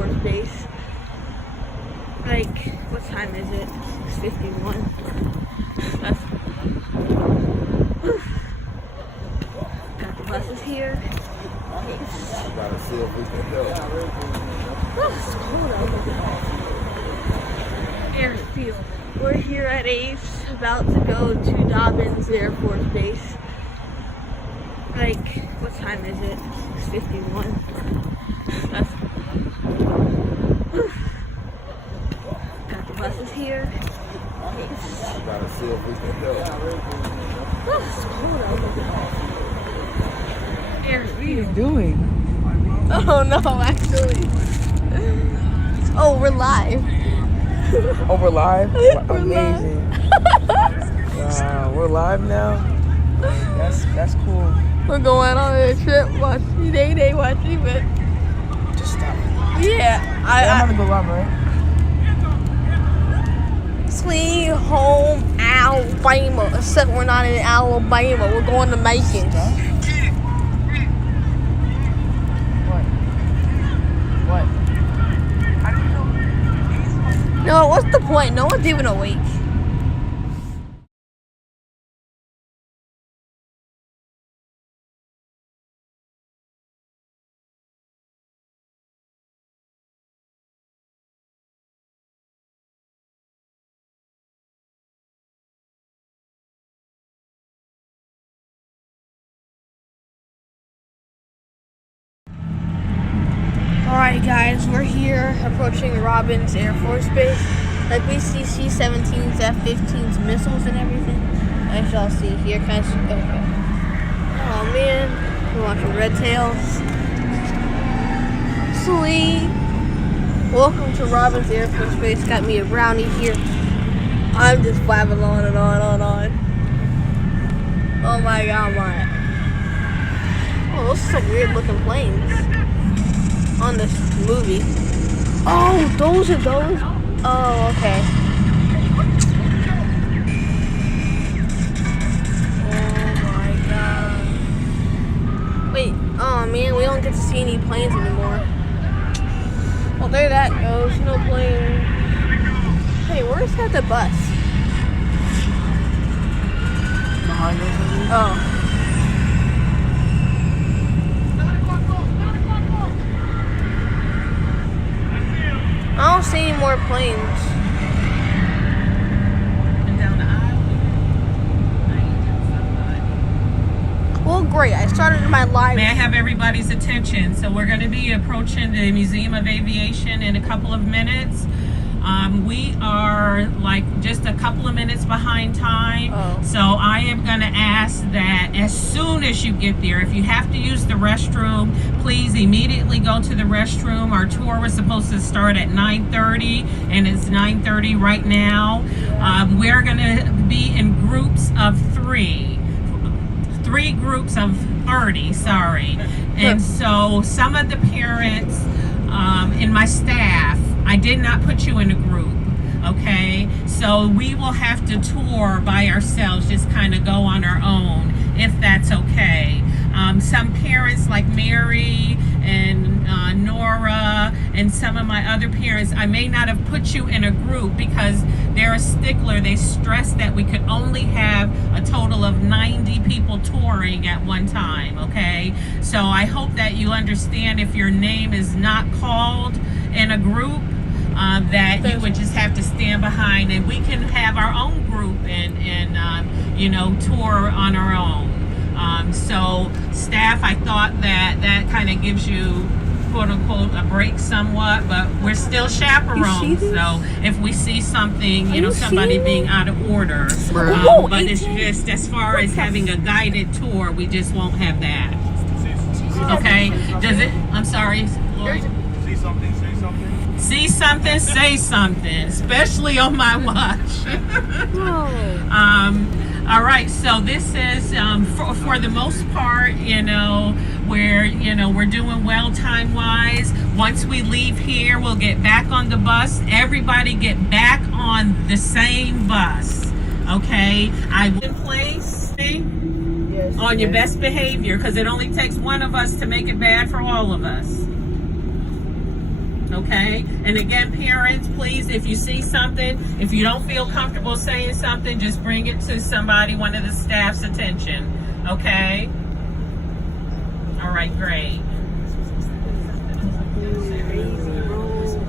Force Base. Like, what time is it? 6:51. That's... Got the buses here. Gotta see if we can help. It's cold out here. Airfield. We're here at Ace, about to go to Robbins Air Force Base. Like, what time is it? 6:51. That's... Got the buses here. Gotta see if we can help. It's cold out here. What are you doing? Oh no, actually. Oh, we're live. Oh, we're live? We're Amazing. Wow, we're live now? That's cool. We're going on a trip, watching Day watching, but Just stop. yeah, I'm gonna go live, right? Sweet home Alabama. Except we're not in Alabama. We're going to Macon. What? No, what's the point? No one's even awake. Alright guys, we're here approaching Robbins Air Force Base. Like we see C-17s, F-15s, missiles and everything. As y'all see here, kind of okay. Oh man, we're watching Red Tails. Sweet. Welcome to Robbins Air Force Base. Got me a brownie here. I'm just blabbing on and on and on. Oh my god, my. Oh, those are some weird looking planes on this movie. Oh, those are those? Oh, okay. Oh my god. Wait, oh man, we don't get to see any planes anymore. Well, there that goes. No plane. Hey, where's that the bus? Behind us? Oh. I don't see any more planes. And down the aisle. Well, great. I started my live. May I have everybody's attention? So we're going to be approaching the Museum of Aviation in a couple of minutes. We are like just a couple of minutes behind time. Oh. So I am going to ask that as soon as you get there, if you have to use the restroom, please immediately go to the restroom. Our tour was supposed to start at 9:30 and it's 9:30 right now. We're going to be in groups of three groups of 30, sorry. And so some of the parents and my staff, I did not put you in a group, okay? So we will have to tour by ourselves, just kind of go on our own, if that's okay. Some parents like Mary and Nora and some of my other parents, I may not have put you in a group because they're a stickler. They stress that we could only have a total of 90 people touring at one time, okay? So I hope that you understand if your name is not called in a group, that you would just have to stand behind and we can have our own group and you know, tour on our own. So staff, I thought that kind of gives you quote unquote a break somewhat, but we're still chaperones. So if we see something, you know, somebody being out of order, but it's just as far as having a guided tour, we just won't have that. Okay? Does it? I'm sorry, Lori. See something, say something. See something, say something, especially on my watch. All right, so this is for the most part, you know, we're doing well time-wise. Once we leave here, we'll get back on the bus. Everybody get back on the same bus, okay? I will in place on your best behavior because it only takes one of us to make it bad for all of us. Okay? And again, parents, please, if you see something, if you don't feel comfortable saying something, just bring it to somebody, one of the staff's attention. Okay? All right, great.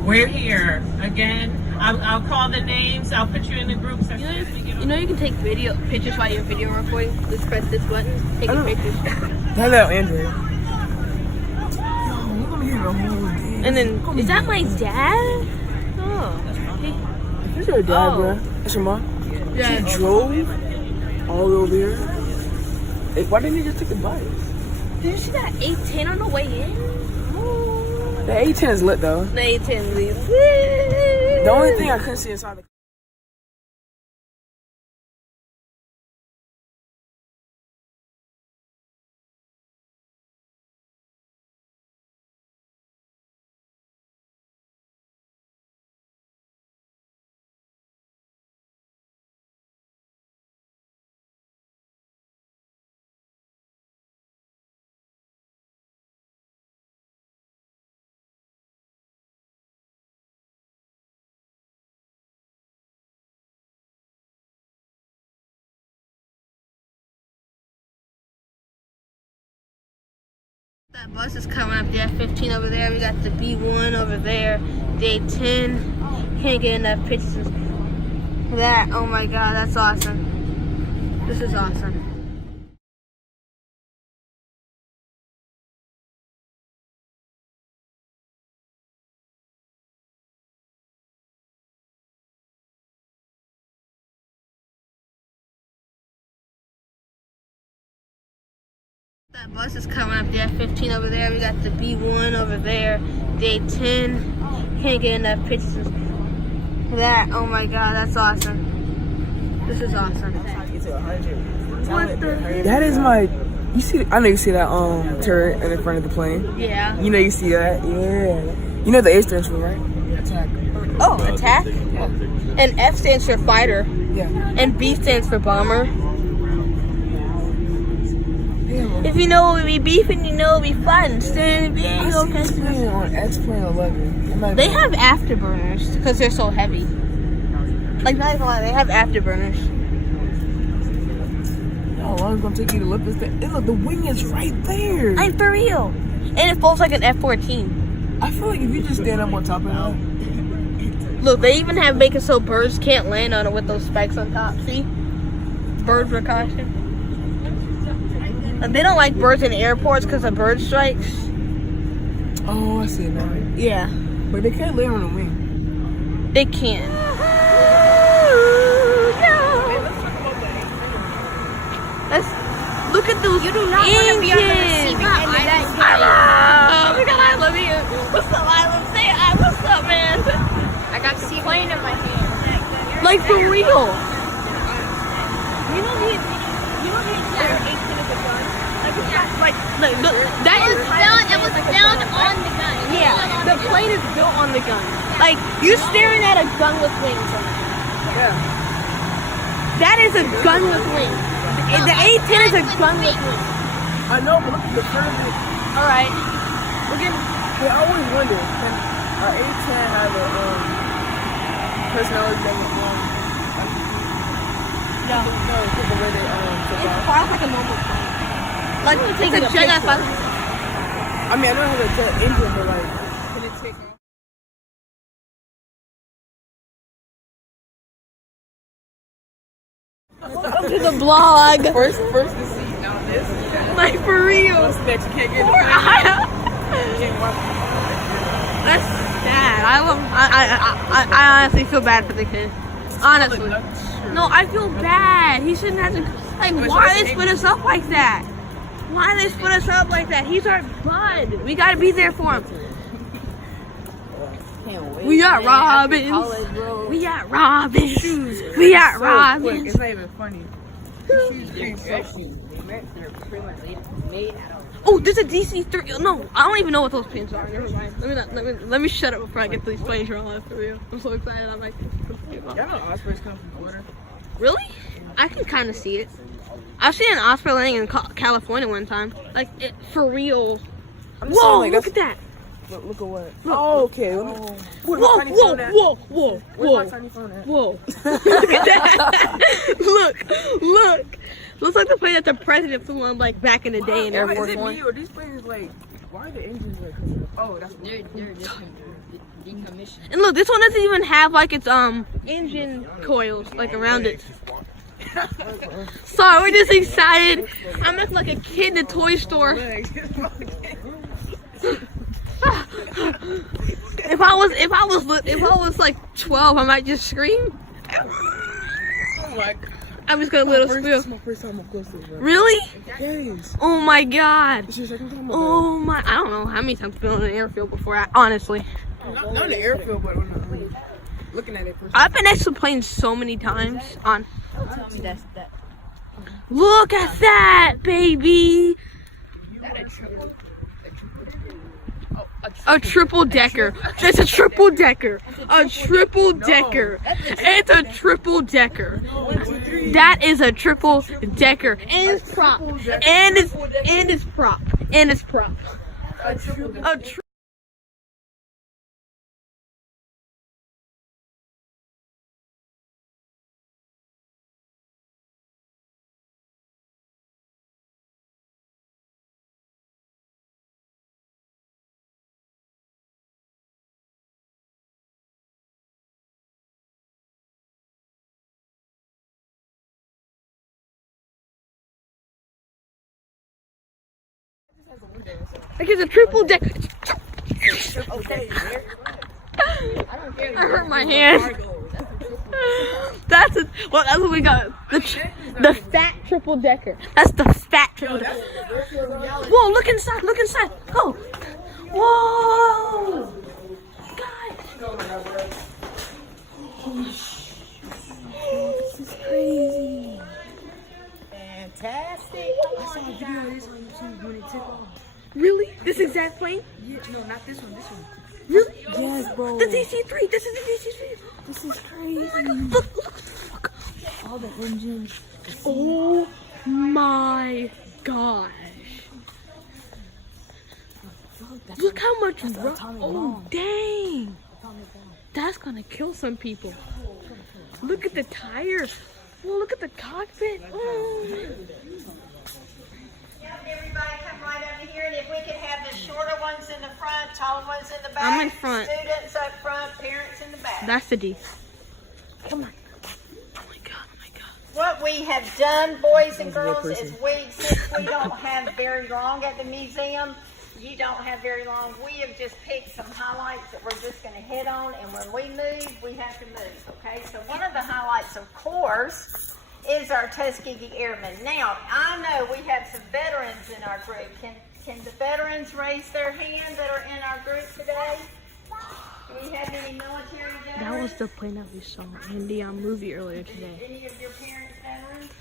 We're here. Again, I'll call the names. I'll put you in the groups. You know you can take pictures while you're video recording. Just press this button, take your pictures. Hello, Andrew. We're gonna hear the whole day. And then, is that my dad? Oh. That's your dad, Oh. bro. That's your mom? Yeah. She drove all the way over here. Hey, why didn't you just take the bus? Did you see that 810 on the way in? Oh. The A10 is lit, though. The 810 leaves. The only thing I couldn't see inside the That bus is coming up. The F15 over there. We got the B1 over there. The 810. Can't get enough pictures of that. Oh my god, that's awesome. This is awesome. That bus is coming up. The F15 over there. We got the B1 over there. The 810. Can't get enough pictures of that. Oh my god, that's awesome. This is awesome. What the? That is my. You see? I know you see that turret in the front of the plane. Yeah. You know you see that. Yeah. You know the A stands for, right? Attack. Oh, attack. Yeah. And F stands for fighter. Yeah. And B stands for bomber. Yeah. If you know it will be beefing, you know it will be fun. Stand I see this plane on X-Plane 11. They have afterburners because they're so heavy. Like, not even lie, they have afterburners. How long is it gonna take you to lift this thing? Hey, look, the wing is right there. I'm for real. And it folds like an F-14. I feel like if you just stand up on top of that. Look, they even have make it so birds can't land on it with those spikes on top. See? Bird precaution. And they don't like birds in airports because of bird strikes. Oh, I see it now. Yeah. But they can't land on the wing. They can. Let's look at those. You do not want to be on the receiving end of that. Oh God, I love you. What's up, I love say hi. What's up, man? I got the plane in my hand. Like for real. You know the entire 18 is a gun. Like look, that is It was found on the gun. yeah. The plane is built on the gun. Like you're staring at a gun with wings on it. Yeah. That is a gun with wings. The A10 is a gun with wings. I know, but look at the front of it. All right. We're getting. Hey, I always wonder, can our A10 have a personality that was No. No, because the way they It flies like a normal plane. Like it's a jet that flies. I mean, I know it has a jet engine, but like, can it take off? Welcome to the vlog. First the seat, now this. Like for real. What's next? You can't get in the Poor plane. Aya. You can't watch it. That's sad. I honestly feel bad for the kid. Honestly. No, I feel bad. He shouldn't have to. Like, why they split us up like that? Why they split us up like that? He's our bud. We gotta be there for him. We got Robbins. We got Robbins. We got Quick, Robbins. it's not even funny. Oh, there's a DC-3. No, I don't even know what those pins are. Never mind. Let me shut up before I get these planes rolling for you. I'm so excited. I'm like, Y'all know Ospreys come from Florida? really? I can kind of see it. I've seen an osprey landing in California one time. Like, for real. I'm just Whoa, saying, like, look at that. Look at what? Oh, okay. Whoa, Where's my tiny phone at? whoa. Where's my tiny phone at? Whoa. Look at that. Look. Looks like the plane that the president flew on like back in the day in Air Is Force it One. me or these planes like? Why are the engines like coming up? Oh, that's They're just decommissioned. And look, this one doesn't even have like its engine coils like around it. Sorry, we're just excited. I'm acting like a kid in a toy store. If I was like 12, I might just scream. Oh my God. I'm just gonna let it This spill. is my first time up close to it, bro. Really? Yes. Oh my God. It's your second time up Oh my, I don't know how many times I've been on an airfield before, honestly. there. Not in the airfield, but on the, looking at it first. I've been next to planes so many times on. Tell me that's that. Look at that, baby. A triple decker. It's a triple decker. A triple decker. It's a triple decker. That is a triple decker. And it's prop. And it's prop. And it's prop. A Like it's a triple decker. I hurt my hand. That's what we got. The fat triple decker. That's the fat triple decker. Whoa! Look inside. Look inside. Oh! Whoa! Guys. This is crazy. Fantastic. I saw a video of this on YouTube when it took off. Really? This exact plane? Yeah, no, not this one. This one. Really? Yes, bro. The DC-3. This is the DC-3. This is crazy. Look. All the engines. Oh my gosh. Look how much oh dang. That's gonna kill some people. Look at the tires. Well, look at the cockpit. Oh. Everybody come right over here, and if we could have the shorter ones in the front, taller ones in the back. I'm in front. Students up front, parents in the back. That's the D. Come on. Oh my god. What we have done, boys and girls, is since we don't have very long at the museum, you don't have very long, we have just picked some highlights that we're just going to hit on, and when we move, we have to move, okay? So one of the highlights, of course, is our Tuskegee Airmen. Now, I know we have some veterans in our group. Can the veterans raise their hand that are in our group today? Do we have any military veterans? That was the plane that we saw in the movie earlier today. Any of your parents veterans?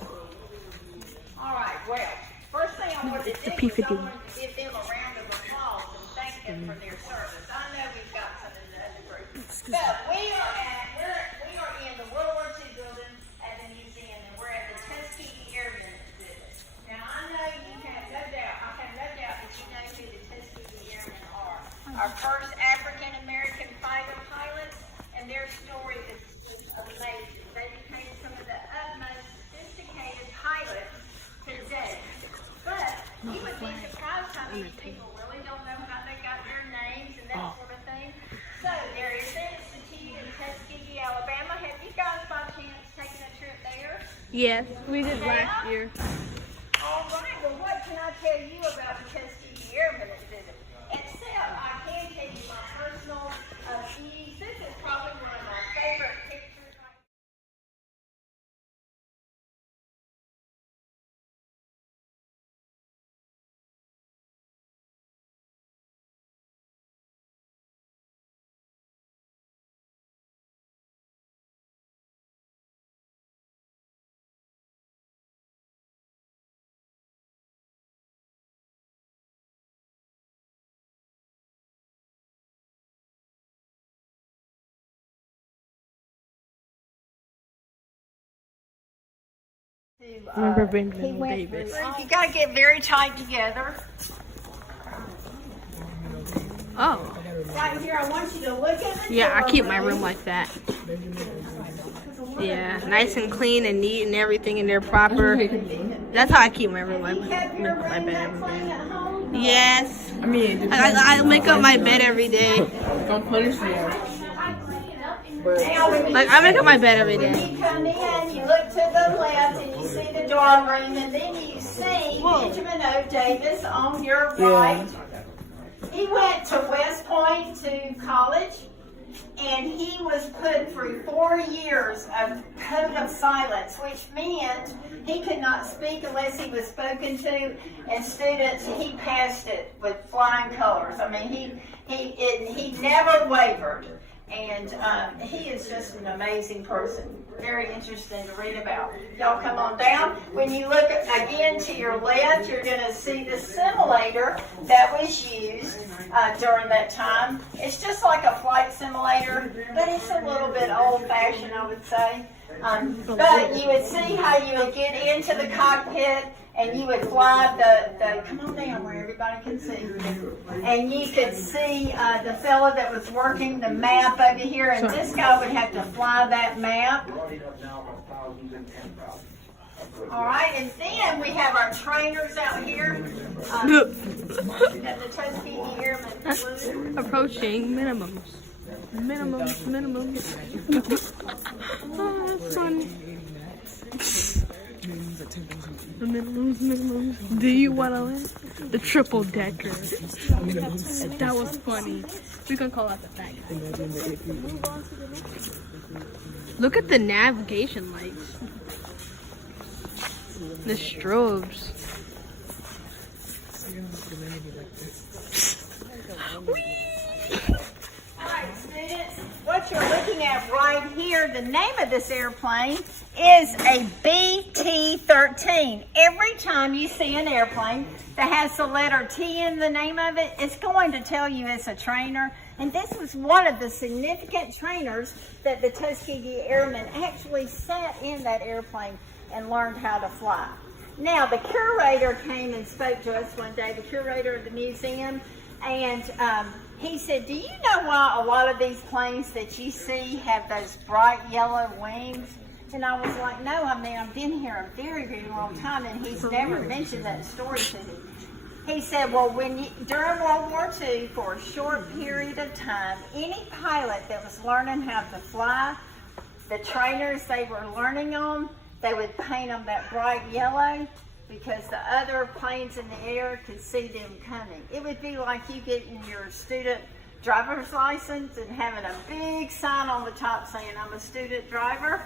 All right, well, first thing I want to do it's the is I P-51. want to give them a round of applause and thank them for their service. I know we've got some in the other group. So we are in the World War II building at the museum, and we're at the Tuskegee Airmen exhibit. Now I know you have no doubt, I have no doubt that you know who the Tuskegee Airmen are. Our first African American fighter pilots, and their story is amazing. They became some of the utmost sophisticated pilots today. But you would be surprised how many people really don't know how they got their names and that sort of thing. So there is the Institute in Tuskegee, Alabama. Have you guys by chance taken a trip there? Yes, we did last year. All right, well what can I tell you about the Tuskegee Airmen exhibit? Except I can tell you my personal views. This is probably one of my favorite pictures. Remember Benjamin Davis. You got to get very tight together. Oh. Right here, I want you to look at the Yeah, I keep my doorway. room like that. Yeah, nice and clean and neat and everything in there proper. That's how I keep my room. I You kept your make my room bed that every clean day. at home? Yes. I mean, I make up my bed every day. Don't punish me. Now, when Like, I make up my bed every When day. you come in, you look to the left and you see the dorm room, and then you see Benjamin O. Davis on your right. He went to West Point to college, and he was put through 4 years of code of silence, which meant he could not speak unless he was spoken to, and students, he passed it with flying colors. I mean, he never wavered. And he is just an amazing person. Very interesting to read about. Y'all come on down. When you look again to your left, you're going to see the simulator that was used during that time. It's just like a flight simulator, but it's a little bit old-fashioned, I would say. But you would see how you would get into the cockpit and you would fly the come on down where everybody can see. And you could see the fellow that was working the map over here, and this guy would have to fly that map. All right, and then we have our trainers out here. We got the Tuskegee Airmen. Approaching minimums. Minimums. Oh, that's funny. The minimums. Do you want to land? The triple decker. That was funny. We can call out the fact. Look at the navigation lights. The strobes. Alright, students, what you're looking at right here, the name of this airplane is a BT-13. Every time you see an airplane that has the letter T in the name of it, it's going to tell you it's a trainer. And this was one of the significant trainers that the Tuskegee Airmen actually sat in that airplane and learned how to fly. Now, the curator came and spoke to us one day, the curator of the museum, and he said, do you know why a lot of these planes that you see have those bright yellow wings? And I was like, no, I mean, I've been here a very, very long time, and he's never mentioned that story to me. He said, well, during World War II, for a short period of time, any pilot that was learning how to fly, the trainers they were learning on, they would paint them that bright yellow because the other planes in the air could see them coming. It would be like you getting your student driver's license and having a big sign on the top saying, I'm a student driver.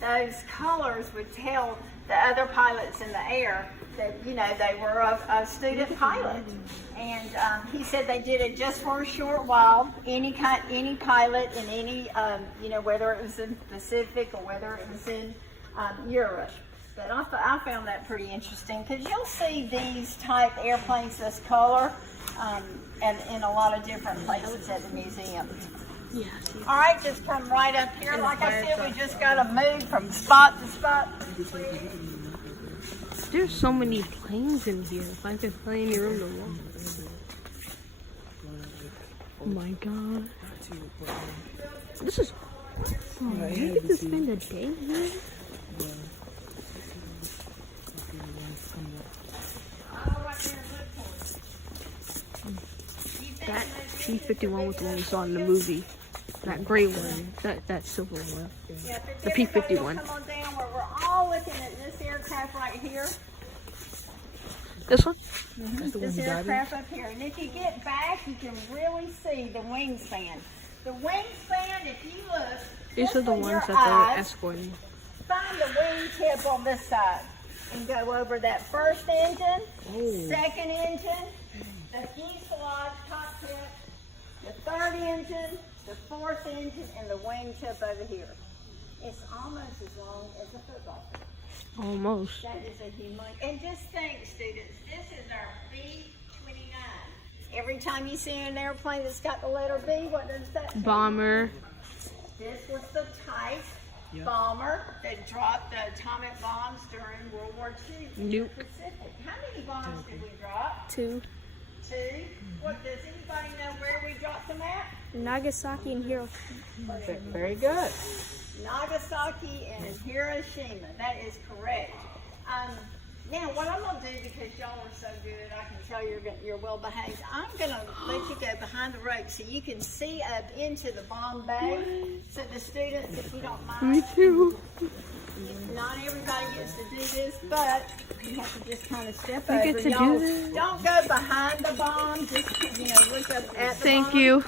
Those colors would tell the other pilots in the air that, you know, they were a student pilot. And he said they did it just for a short while. Any pilot in any, you know, whether it was in the Pacific or whether it was in Europe. But I found that pretty interesting because you'll see these type airplanes this color and in a lot of different places at the museum. Yeah. All right, just come right up here. Like I said, we just got to move from spot to spot. There's so many planes in here. If I could play in your room to walk. Oh my god. This is fun. You get to spend a day here? That P-51 was the one we saw in the movie. That gray one. That silver one. Yeah, The P-51. Come on down where we're all looking at this aircraft right here. This one? This aircraft up here. And if you get back, you can really see the wingspan. The wingspan, if you look, These just are the with ones your that they're eyes, escorting. find the wingtip on this side and go over that first engine, second engine, the fuselage cockpit, the third engine, the fourth engine, and the wingtip over here. It's almost as long as a football field. Almost. That is a humongous. And just think, students, this is our B-29. Every time you see an airplane that's got the letter B, what does that say? Bomber. This was the type bomber that dropped the atomic bombs during World War II in the Nuke. Pacific. How many bombs did we drop? 2. II. What does anybody know where we dropped them at? Nagasaki and Hiroshima. Very good. Nagasaki and Hiroshima. That is correct. Now, what I'm going to do, because y'all are so good, I can tell you're well behaved. I'm going to let you go behind the rope so you can see up into the bomb bay. So the students, if you don't mind. Me too. Not everybody gets to do this, but you have to just kind of step I over. get to Y'all do this? don't go behind the bomb. Just, look up at the Thank bomb. you.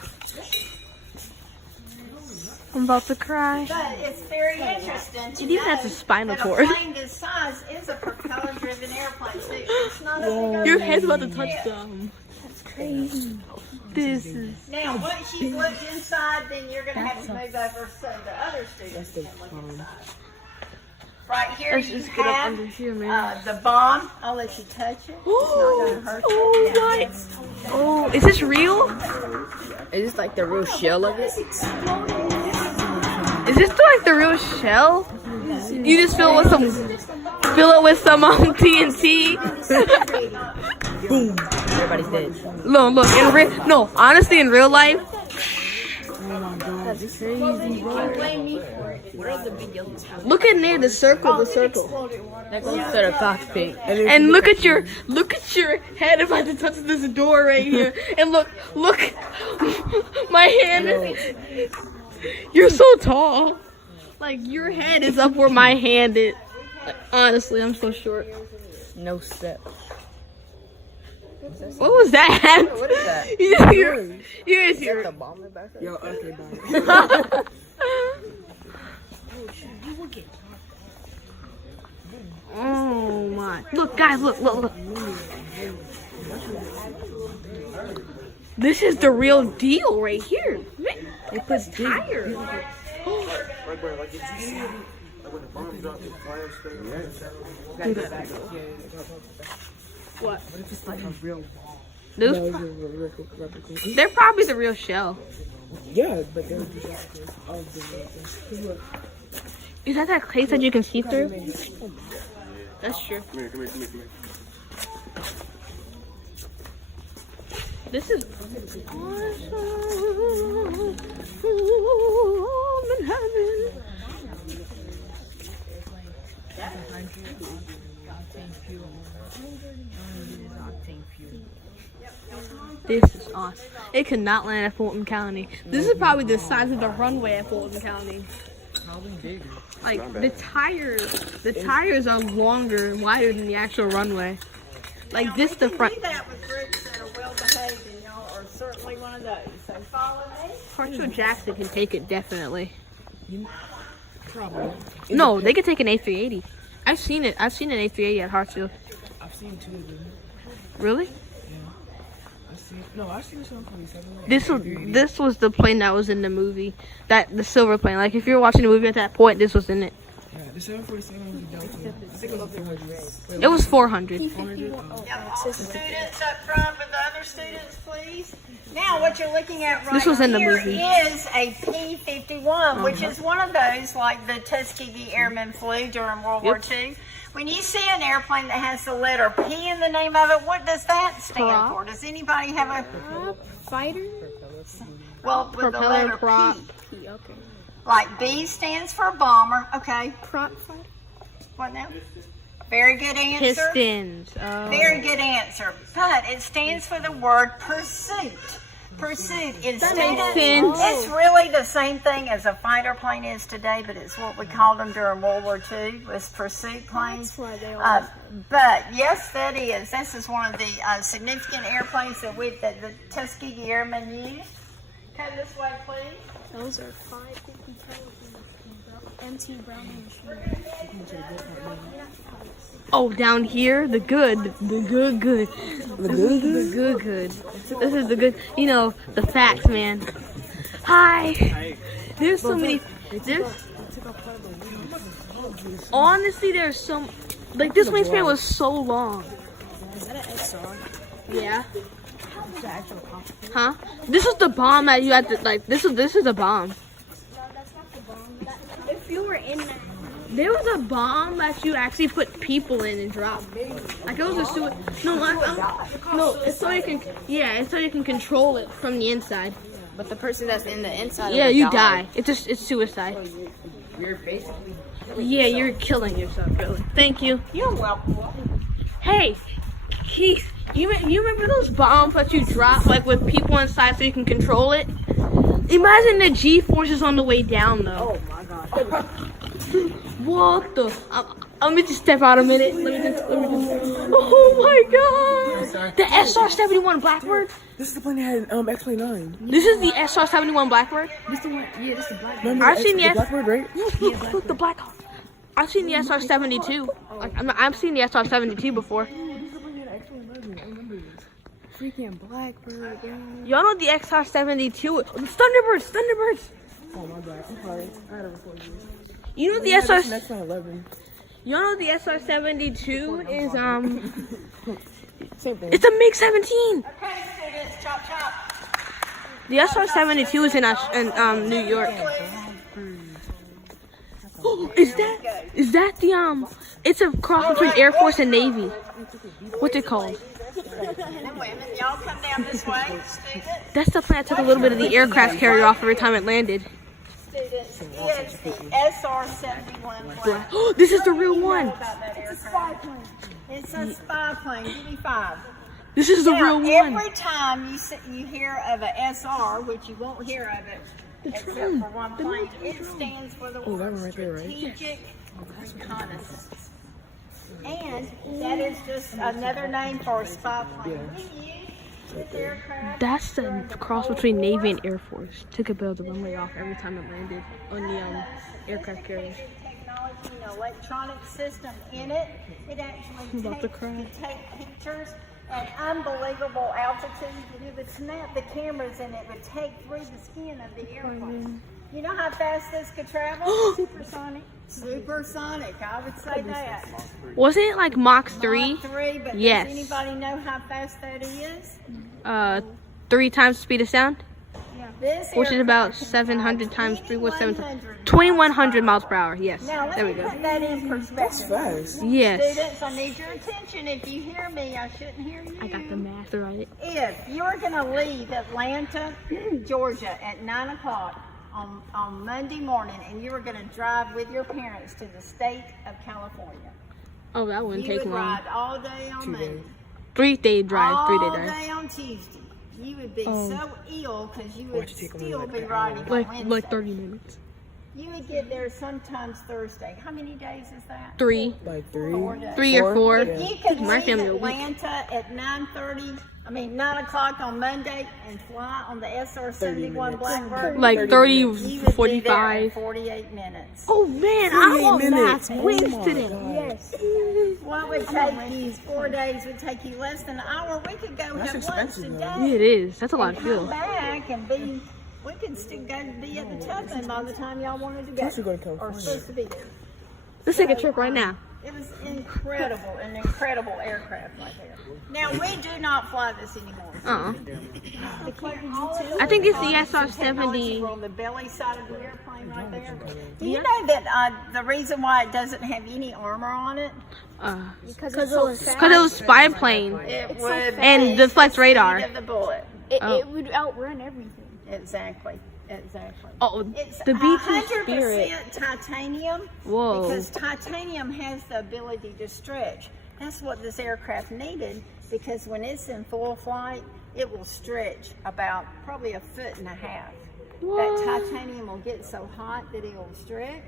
I'm about to cry. But it's very interesting to It even know has a spinal that cord. a plane this size is a propeller-driven airplane. So it's not a big old Your thing head's about to you touch get. them. That's crazy. This is. Now, once you've looked inside, then you're going to have to move over so the other students can look inside. Right here Let's you just get up have under here, man. the bomb. I'll let you touch it. It's not going to hurt you. Oh Yeah. my! Oh, is this real? Is this like the real shell of it? Is this like the real shell? You just fill it with some TNT. Boom! Everybody's dead. No, honestly, in real life, look in there, the circle. That goes to the cockpit. And look at your head about to touch this door right here. And look, my hand. You're so tall. Like your head is up where my hand is. Like, honestly, I'm so short. No step. What was that? What is that? You're The bomb in back there? Yo, okay, bye. Oh my! Look, guys, look. This is the real deal right here. It puts tires. Right, bro, like, did you see like when the bomb dropped the fire straight? What? What if it's like a real bomb? They're probably the real shell. Yeah, but they're just Is that place that you can see through? That's true. Come here. This is awesome. I'm in heaven. This is awesome. It could not land at Fulton County. This is probably the size of the runway at Fulton County. Like the tires are longer and wider than the actual runway. Like this, the front. We can do that with groups that are well behaved, and y'all are certainly one of those. So follow me. Hartsfield Jackson can take it definitely. probably. No, they could take an A380. I've seen it. I've seen an A380 at Hartsfield. I've seen two of them. Really? I've seen some 27. This was the plane that was in the movie. The silver plane. Like if you were watching the movie at that point, this was in it. Yeah, the 747 was a Delta. I think it was 400. It was 400. 400? Yep, all the students up front with the other students, please. Now, what you're looking at right This was in the here movie. is a P-51, which is one of those like the Tuskegee Airmen flew during World War II. When you see an airplane that has the letter P in the name of it, what does that stand Prop. for? Does anybody have a Fighter? well with the Propeller letter prop. P? Okay. Like B stands for bomber. Okay, Prop fighter? what now? Very good answer. Pistons. Very good answer. But it stands for the word pursuit. Pursuit is That students. makes sense. It's really the same thing as a fighter plane is today, but it's what we called them during World War II, was pursuit planes. That's why they But yes, that is. This is one of the significant airplanes that the Tuskegee Airmen used. Come this way, please. Those are 550 MT Browning machine. Oh, down here, the good. This is the good. You know, the facts, man. Hi. There's so many. Honestly, there's so. Like this wingspan was so long. Is that an XR? Yeah. Huh? This was the bomb that you had to like. This is a bomb. If you were in that. There was a bomb that you actually put people in and dropped. Like it was a it's so you can it's so you can control it from the inside. But the person that's in the inside. Yeah, you die. It's suicide. You're basically. Yeah, you're killing yourself, really. Thank you. You're welcome. Hey, Keith, you remember those bombs that you drop like with people inside so you can control it? Imagine the G-forces on the way down though. Oh my god. What the? Let me just step out a minute. Let me just. Oh my god! The SR-71 Blackbird. This is the plane that had X-29. This is the SR-71 Blackbird. This the one. Yeah, this is the black. Remember I've seen the the Blackbird, right? Look, the Black Hawk. I've seen the SR-72. Like I've seen the SR-72 before. This is the plane that had X-29. I remember this. Freaking Blackbird, bro. Y'all know the XR-72? Thunderbirds! Oh my god. I'm sorry. I had to record you. You know the That's SR. an X-11. Y'all know the SR-72 is Same thing. It's a MiG-17. Okay, students, chop chop. The SR-72 is in New York. Oh, is that the It's a cross between Air Force and Navy. What's it called? And women, y'all come down this way, students. That's the plane that took a little bit of the aircraft carrier off every time it landed. Students, is the SR-71 plane. Oh, this is the real one. It's a spy plane. Give me 5. This is the real one. Every time you hear of an SR, which you won't hear of it except for one plane, it stands for the word that one right there, right? strategic reconnaissance. And that is just another name for a spy plane. We use this aircraft. That's the cross between Navy and Air Force. Took a bit of the runway off every time it landed on the aircraft carrier. Technology and electronic system in it. It actually can take pictures at unbelievable altitude, and it would snap the cameras and it would take through the skin of the airplane. You know how fast this could travel? Supersonic. Supersonic, I would say that. Wasn't it like Mach 3? Mach 3, but Yes. does anybody know how fast that is? 3 times the speed of sound? This Which is about aircraft can 700 fly times 3, what's 2,100 2100 miles per hour, yes. Now, There we let me go. put that in That's perspective. fast. Yes. Students, I need your attention. If you hear me, I shouldn't hear you. I got the math right. If you're going to leave Atlanta, Georgia at 9 o'clock on Monday morning and you were going to drive with your parents to the state of California, Oh, that wouldn't you take would long. ride all day on Monday, 3-day drive, 3-day all drive. day on Tuesday. You would be Oh. so ill because you Why'd would you take them still like be that? riding on Like Wednesday. 30 minutes. You would get there sometimes Thursday. How many days is that? 3. Like 3. 4 days. 3 or 4. If you could My leave family will be. Atlanta at 9 o'clock on Monday and fly on the SR-71 Blackbird, Like 30, you would be there in 45. 48 minutes. Oh man, I want 48 minutes. math. Oh Wins my today. God. Yes. What would take you 4 days would take you less than an hour. We could go That's have lunch expensive, today. though. Yeah, it is. That's a lot of Come fuel. back and be. We could still go be at the Tubman by the time y'all wanted to go. Plus we go to Or California. supposed to be there. Let's take a trip right now. It was incredible, an incredible aircraft right there. Now we do not fly this anymore. I think it's the SR-70. On the belly side of the airplane right there. Do you know that the reason why it doesn't have any armor on it? Because it was spy plane. It would And be deflect the radar. speed of the bullet. Oh. It would outrun everything. Exactly. Oh, It's the B-2 Spirit. 100% titanium. Whoa. Because titanium has the ability to stretch. That's what this aircraft needed, because when it's in full flight, it will stretch about probably 1.5 feet. That titanium will get so hot that it will stretch.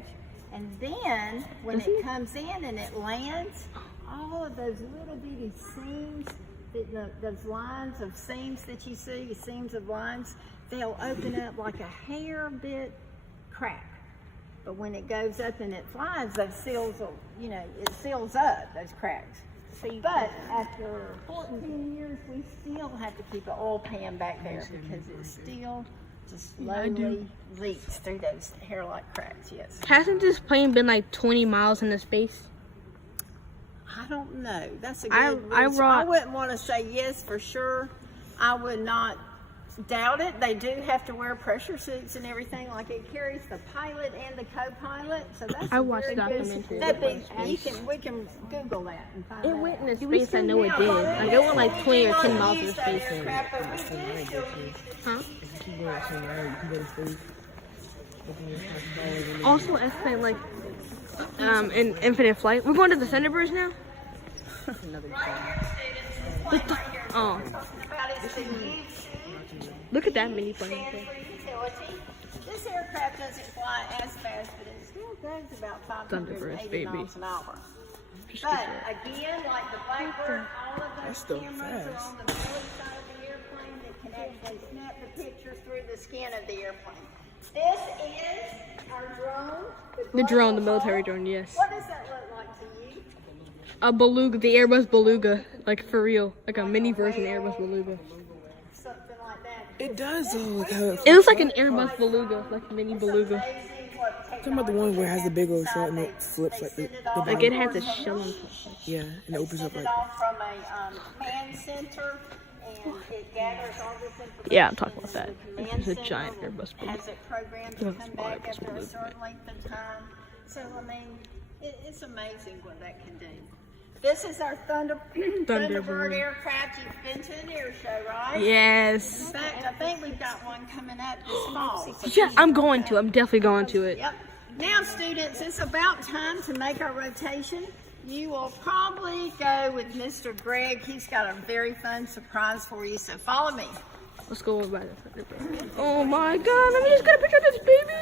And then when it comes in and it lands, all of those little bitty seams, those lines of seams that you see, seams of lines, they'll open up like a hair bit crack. But when it goes up and it flies, those seals will, it seals up those cracks. But after 14 years, we still have to keep an oil pan back there because it still just slowly leaks through those hair-like cracks, yes. Hasn't this plane been like 20 miles into space? I don't know. That's a I good reason. brought- I wouldn't want to say yes for sure. I would not doubt it. They do have to wear pressure suits and everything. Like it carries the pilot and the co-pilot. So that's I watched the documentary. We can Google that and find It out. went into space, I know it did. Like, it went like 20 or 10 miles into space. Huh? Also, I spent like, in Infinite Flight. We're going to the Thunderbirds now? Oh. Look at that mini plane. This aircraft doesn't fly as fast, but it still goes about 580 miles an hour. But again, like the Blackbird, all of those cameras are on the belly side of the airplane that can actually snap the picture through the skin of the airplane. This is our drone. The drone, the military drone, yes. What does that look like to you? A beluga, the Airbus Beluga, like for real, like a mini version Airbus Beluga. Something like that. It does though. Like how It looks like an Airbus Beluga, like a mini Beluga. talking about the one where it has the big old shell and it flips like the Like it has a shell on top. yeah, and it opens up Send like. it off from a command center, and it gathers all this information. Yeah, I'm talking about that. The This is a command giant center Airbus Beluga. has it programmed to come back after a certain length of time. So I mean, it's amazing what that can do. This is our Thunderbird aircraft. You've been to an air show, right? Yes. In fact, I think we've got one coming up this fall. So Yeah, I'm going to. I'm definitely going to it. Yep. Now, students, it's about time to make our rotation. You will probably go with Mr. Greg. He's got a very fun surprise for you, so follow me. Let's go by the Thunderbird. Oh my god, let me just get a picture of this baby.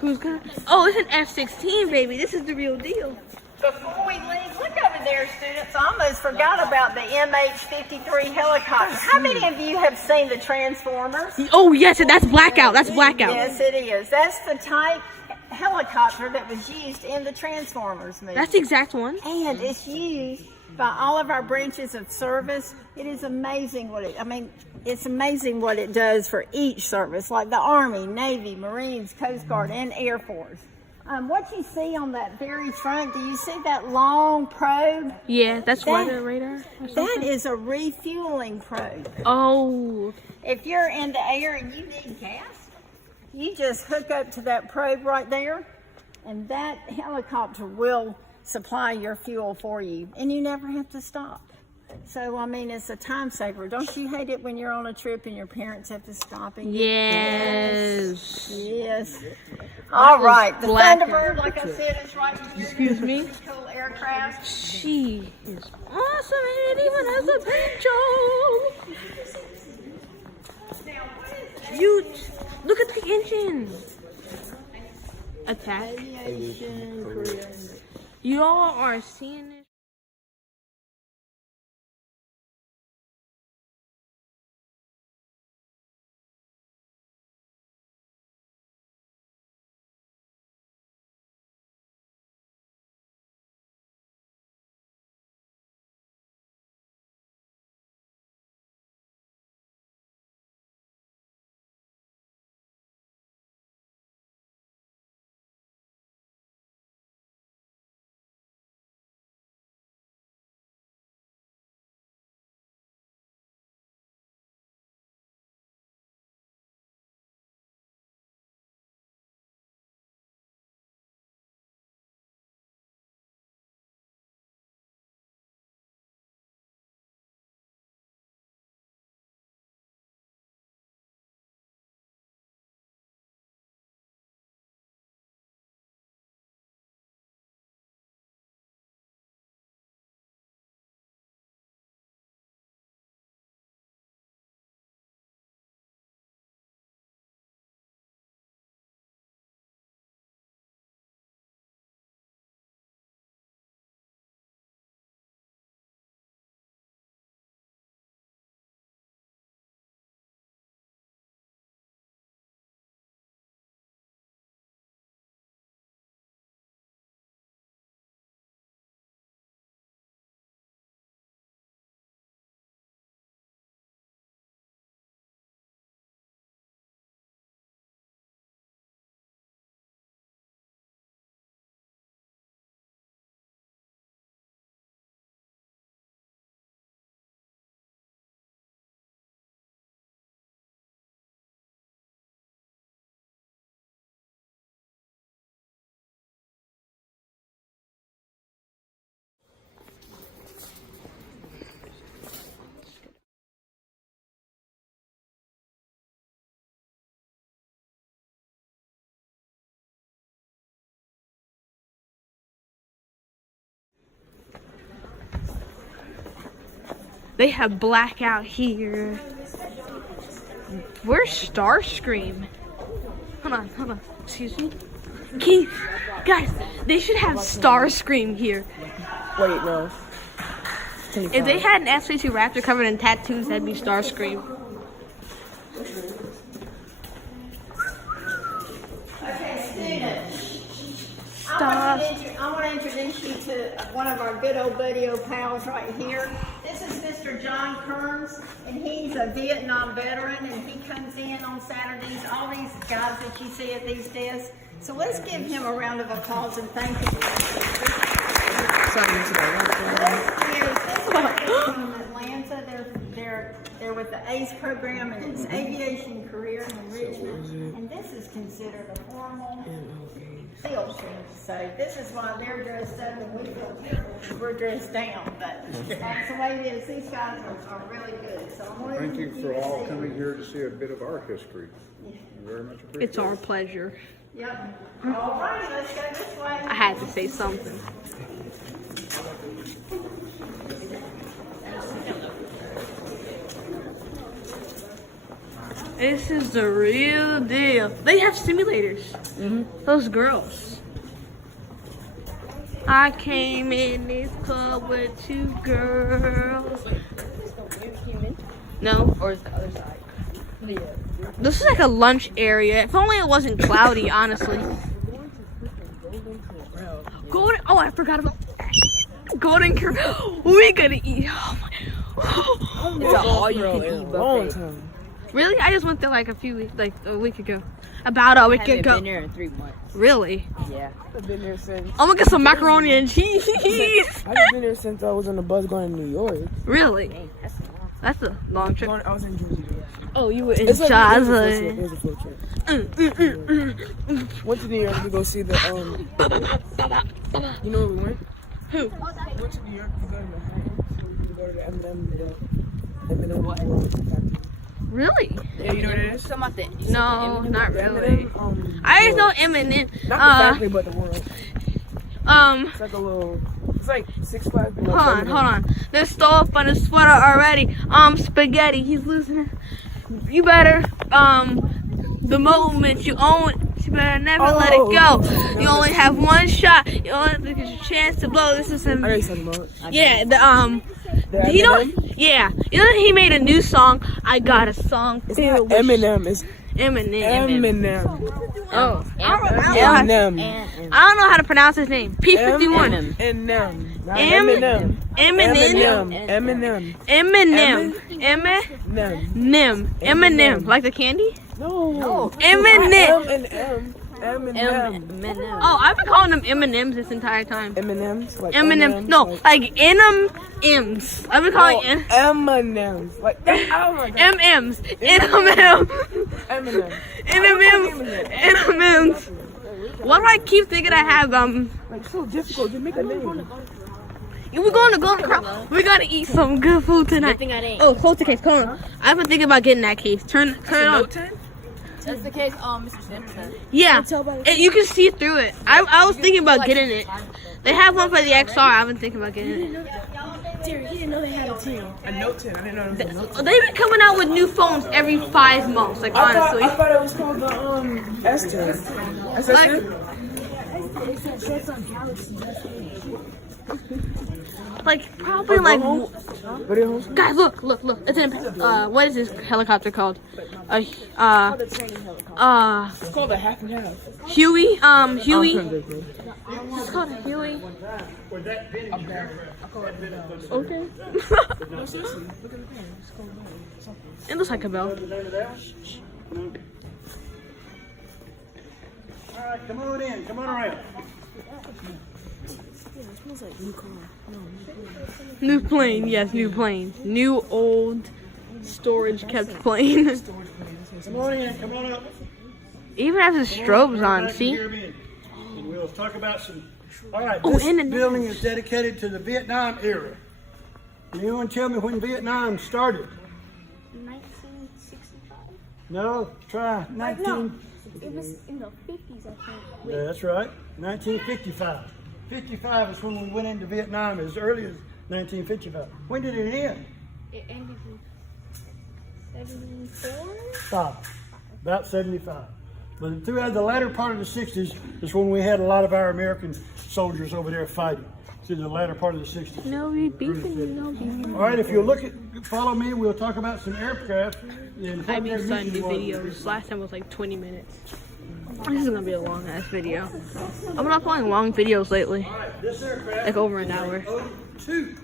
Who's gonna? Oh, it's an F-16, baby. This is the real deal. Before we leave, look over there, students. I almost forgot about the MH-53 helicopter. How many of you have seen the Transformers? Oh yes, that's blackout. That's blackout. Yes, it is. That's the type helicopter that was used in the Transformers movie. That's the exact one. And it's used by all of our branches of service. It is amazing it's amazing what it does for each service, like the Army, Navy, Marines, Coast Guard, and Air Force. What you see on that very front, do you see that long probe? Yeah, that's weather radar. Or That something? is a refueling probe. Oh. If you're in the air and you need gas, you just hook up to that probe right there, and that helicopter will supply your fuel for you, and you never have to stop. So, I mean, it's a time saver. Don't you hate it when you're on a trip and your parents have to stop and get Yes. Yes. All right. The black. Thunderbird, like I said, is right here. Excuse me? Cool aircraft. She is awesome, and it even has a paint job. You look at the engine. Attack. You all are seeing it. They have blackout here. Where's Starscream? Hold on. Excuse me. Keith, guys, they should have Starscream here. Wait, no. If they had an SC2 Raptor covered in tattoos, that'd be Starscream. Okay, students. Stop. I want to introduce you to one of our good old buddy old pals right here. This is Mr. John Kearns, and he's a Vietnam veteran, and he comes in on Saturdays, all these guys that you see at these desks. So let's give him a round of applause and thank him. This is from Atlanta. They're with the ACE program, and it's Aviation Career Enrichment, and this is considered a formal field trip. So this is why they're dressed up and we're dressed down, but that's the way it is. These guys are really good. So I'm wondering Thank you for all coming here to see a bit of our history. Very much appreciate it. It's our pleasure. Yep. All right, let's go this way. I had to say something. This is the real deal. They have simulators. Those girls. I came in this club with 2 girls. No. Or is the other side? Yeah. This is like a lunch area. If only it wasn't cloudy, honestly. Golden. Oh, I forgot about Golden Corral. We gotta eat. Oh my. It's an all-you-can-eat buffet. Really? I just went there like a week ago. About a week I haven't ago. been there in 3 months. Really? Yeah. I've been there since. I'm gonna get some macaroni and cheese. I've been there since I was on the bus going to New York. Really? Dang, that's long. That's a long trip. I was in Jersey. Oh, you were in It's like Jazza. it was a full trip. Went to New York to go see the You know where we went? Who? Went to New York to go to Manhattan. To go to the M&M. Really? Yeah, you know what it is? Talking about the No, not The really. M&M, I just know Eminem. not the factory, but the world. It's like a little. It's like 6 Flags. Hold on. They stole up on his sweater already. Spaghetti. He's losing it. You better, the moment you own it, you better never let it go. You only have one shot. You only get your chance to blow. This is him. I know you're talking about. Yeah, The you know, M&M? yeah. You know he made a new song. I got a song. It's not Eminem. It's Eminem. Eminem. Oh, Eminem. I don't know how to pronounce his name. P51. Eminem. Not Eminem. Eminem. Eminem. Eminem. Eminem. Like the candy? No. Eminem. Eminem. Oh, I've been calling them M&Ms this entire time. M&M's? Like Eminem. No, like M&Ms. I've been calling it M&M's. Like, oh my god. M&Ms. Eminem. M&Ms. Why do I keep thinking I have Like, so difficult to make a name. We're going to Golden Corral. We gotta eat some good food tonight. Oh, close the case. Come on. I've been thinking about getting that case. Turn it on. That's the case Mr. Stanton. Yeah, you can see through it. I was thinking about getting it. They have one for the XR. I've been thinking about getting it. Terry, he didn't know they had a 10. A Note 10. I didn't know it was a Note 10. They've been coming out with new phones every 5 months. Like honestly. I thought it was called the S10. Like probably like. Video home? Guys, look. It's in. What is this helicopter called? It's called a half and half. Huey. Huey. It's called a Huey. Okay. No, seriously. Look at the thing. It's called a bell. It looks like a bell. Alright, come on in, come on around. It smells like new car. New plane, yes, new plane. New old storage kept plane. Come on in, come on up. Even has his strobes on, see? And we'll talk about some. Alright, Oh, this and the building is dedicated to the Vietnam era. Can anyone tell me when Vietnam started? 1965? No, try 19. It was in the 50s, I think. Yeah, that's right. 1955. 55 is when we went into Vietnam as early as 1955. When did it end? NBC 74? About 75. But throughout the latter part of the 60s is when we had a lot of our American soldiers over there fighting. Through the latter part of the 60s. No, we beefing. No beefing. All right, if you look at, follow me, we'll talk about some aircraft. And I be starting to do videos. Last time was like 20 minutes. This is gonna be a long ass video. I'm not playing long videos lately. All right, this aircraft Like over an hour. O2.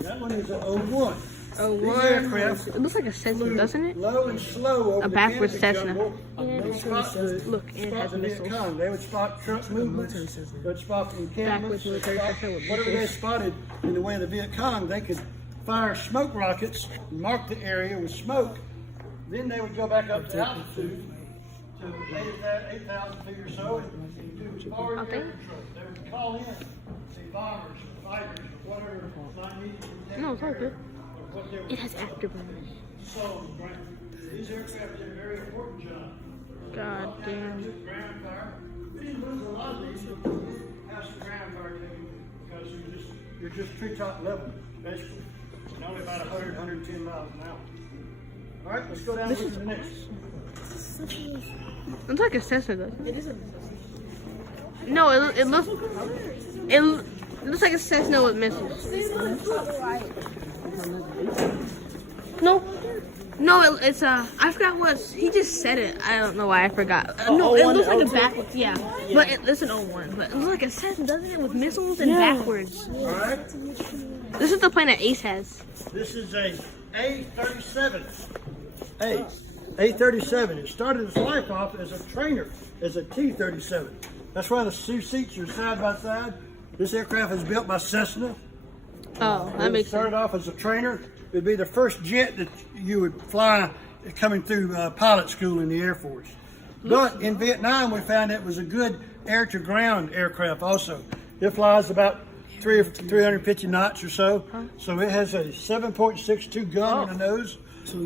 That one is an O1. Oh, These what? aircraft It looks like a Cessna, doesn't it? low and slow over A the backwards canopy Cessna. jungle. They spot the- Look, and it spot has the missiles. Viet Cong. They would spot truck movements. They'd spot encampments. Backwards military spot Cessna with whatever they missiles. spotted in the way of the Viet Cong, they could fire smoke rockets, mark the area with smoke. Then they would go back up to altitude to 8,000 feet or so and do forward air Okay. control. They would call in the bombers or fighters or whatever might need to be No, it's all good. what they were It has afterburners. so, these aircraft did a very important job. God damn. Ground fire. We didn't lose a lot of these, but we did have some ground fire taken because you're just treetop level, basically. And only about 100, 110 miles an hour. All right, let's go down to the next. It's like a Cessna, doesn't it? It is a Cessna. No, it looks like a Cessna with missiles. No, it's I forgot what he just said it. I don't know why I forgot. No, it looks like a backwards. Yeah, but it's an 01. But it looks like a Cessna, doesn't it, with missiles and backwards? All right, This is the plane that Ace has. this is a A-37. A-37. It started its life off as a trainer, as a T-37. That's why the two seats are side by side. This aircraft is built by Cessna. Oh, that It makes started sense. off as a trainer. It'd be the first jet that you would fly coming through pilot school in the Air Force. But in Vietnam, we found it was a good air-to-ground aircraft also. It flies about 350 knots or so. So it has a 7.62 gun on the nose.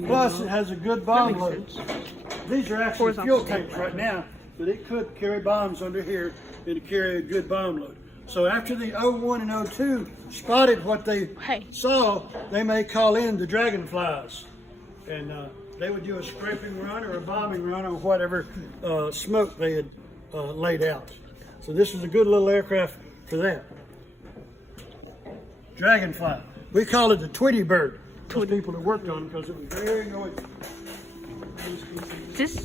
Plus, it has a good bomb load. These are actually fuel tanks right now, but it could carry bombs under here and carry a good bomb load. So after the 01 and 02 spotted what they saw, they may call in the Dragonflies. And they would do a scraping run or a bombing run on whatever smoke they had laid out. So this is a good little aircraft for that. Dragonfly. We call it the Tweety Bird. Those people that worked on it because it was very noisy. This,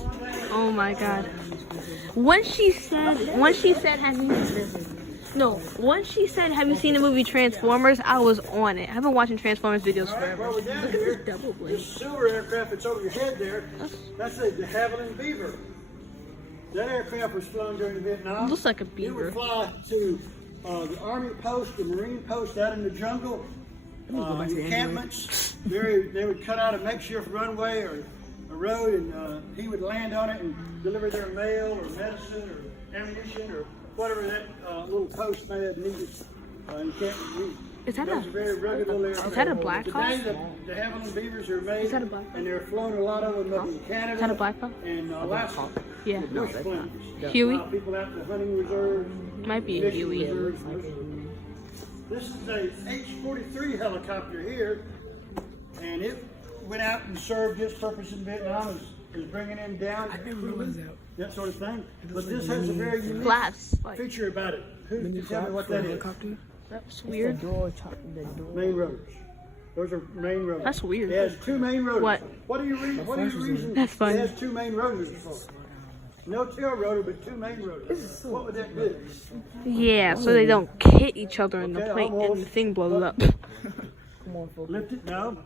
oh my God. Once she said, have you seen the movie Transformers? I was on it. I've been watching Transformers videos forever. Well, we're down Look at here. this double blade. This silver aircraft that's over your head there, that's the de Havilland Beaver. That aircraft was flown during Vietnam. Looks like a It beaver. would fly to the Army post, the Marine post out in the jungle, encampments. They would cut out a makeshift runway or a road, and he would land on it and deliver their mail or medicine or ammunition or whatever that little post may have needed. Is that Those are very rugged little aircraft. Is that a Black Hawk? Today, the de Havilland Beavers are made, Is that a Black Hawk? and they're flown a lot of them up in Canada. Is that a Black Hawk? And Alaska. Yeah. Bush planes. Huey? People out in the hunting reserves. Might be a fishing Huey. reserves. This is a H-43 helicopter here, and it went out and served its purpose in Vietnam as bringing them down, that sort of thing. But this has a very unique Glass. Like, feature about it. Who can tell me what that is? that's weird. Main rotors. Those are main rotors. That's weird. It has two main rotors. What? What are your reason? That's fine. It has two main rotors for? No tail rotor, but two main rotors. What would that do? Yeah, so they don't hit each other in the Okay, plane and almost. the thing blows up. Lift it now.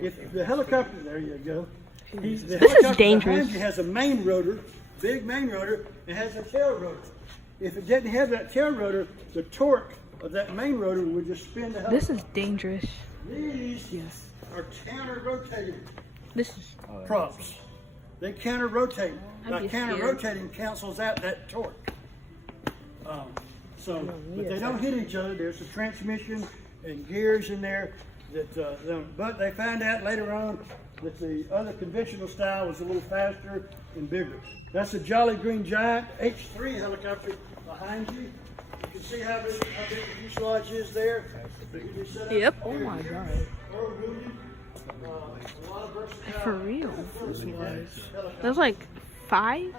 If the helicopter, there you go. The This is helicopter dangerous. behind you has a main rotor, big main rotor. It has a tail rotor. If it didn't have that tail rotor, the torque of that main rotor would just spin the helicopter. This is dangerous. These are counter-rotating This is props. They counter-rotate. I'd Now, be scared. counter-rotating cancels out that torque. But they don't hit each other. There's a transmission and gears in there but they found out later on that the other conventional style was a little faster and bigger. That's a Jolly Green Giant H-3 helicopter behind you. You can see how big the fuselage is there. Yep. Oh my God. For real. There's like 5.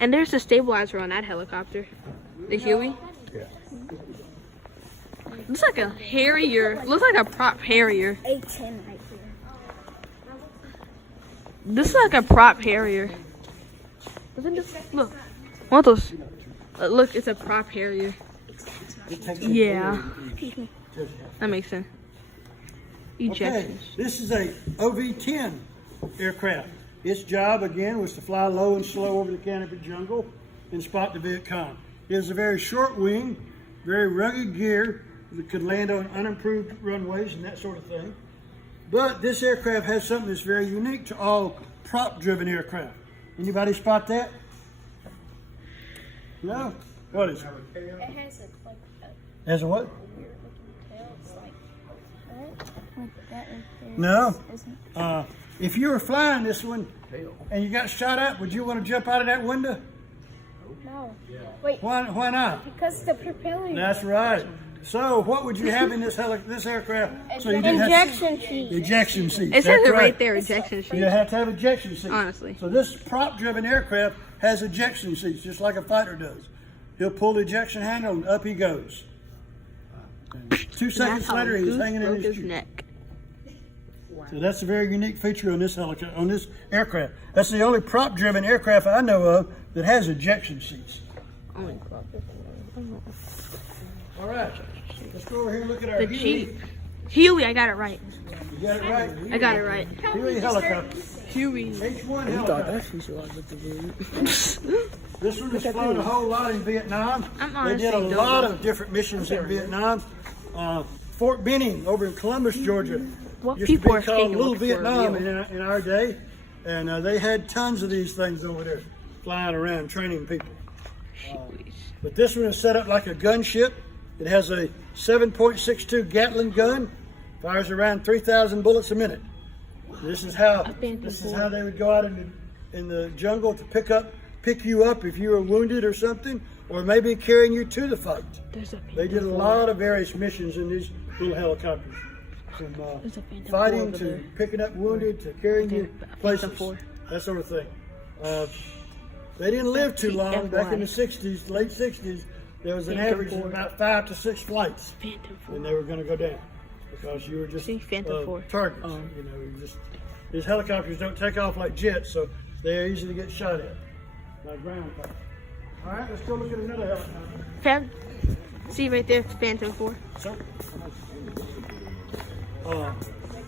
And there's a stabilizer on that helicopter. The Huey. Yeah. Looks like a Harrier. Looks like a prop Harrier. A10 right here. This is like a prop Harrier. Isn't this? Look. One of those. Look, it's a prop Harrier. Yeah. That makes sense. Ejections. Okay, this is a OV-10 aircraft. Its job, again, was to fly low and slow over the canopy jungle and spot the Viet Cong. It was a very short wing, very rugged gear that could land on unimproved runways and that sort of thing. But this aircraft has something that's very unique to all prop-driven aircraft. Anybody spot that? No? What is it? It has Has a what? tail. It's like that right there. No. Isn't If you were flying this one and you got shot at, would you want to jump out of that window? No. Wait, Why not? because the propeller. That's right. So what would you have in this aircraft? So you didn't have Injection sheet. ejection seats. It says That's it right there, ejection sheet. You have to have ejection seats. Honestly. So this prop-driven aircraft has ejection seats, just like a fighter does. He'll pull the ejection handle and up he goes. And 2 seconds later, he's hanging in his chute. neck. So that's a very unique feature on this helicopter, on this aircraft. That's the only prop-driven aircraft I know of that has ejection seats. All right, let's go over here and look at our The Huey. Jeep. Huey, I got it right. You got it right. I got it right. Huey helicopter. Huey. H1 helicopter. This one was flown a whole lot in Vietnam. They did a lot of different missions in Vietnam. Fort Benning over in Columbus, Georgia. What Used to people be are called speaking Little with for Vietnam real? in our day, and they had tons of these things over there flying around training people. But this one is set up like a gunship. It has a 7.62 Gatling gun, fires around 3,000 bullets a minute. This is how they would go out in the jungle to pick you up if you were wounded or something, or maybe carrying you to the fight. They did a lot of various missions in these little helicopters, from fighting to picking up wounded to carrying you places, that sort of thing. They didn't live too long. Back in the 60s, late 60s, there was an average of about 5 to 6 flights, and they were going to go down because you were just targets. You know, these helicopters don't take off like jets, so they're easy to get shot at. Like ground fire. All right, let's go look at another helicopter. See right there, it's Phantom 4. Sir?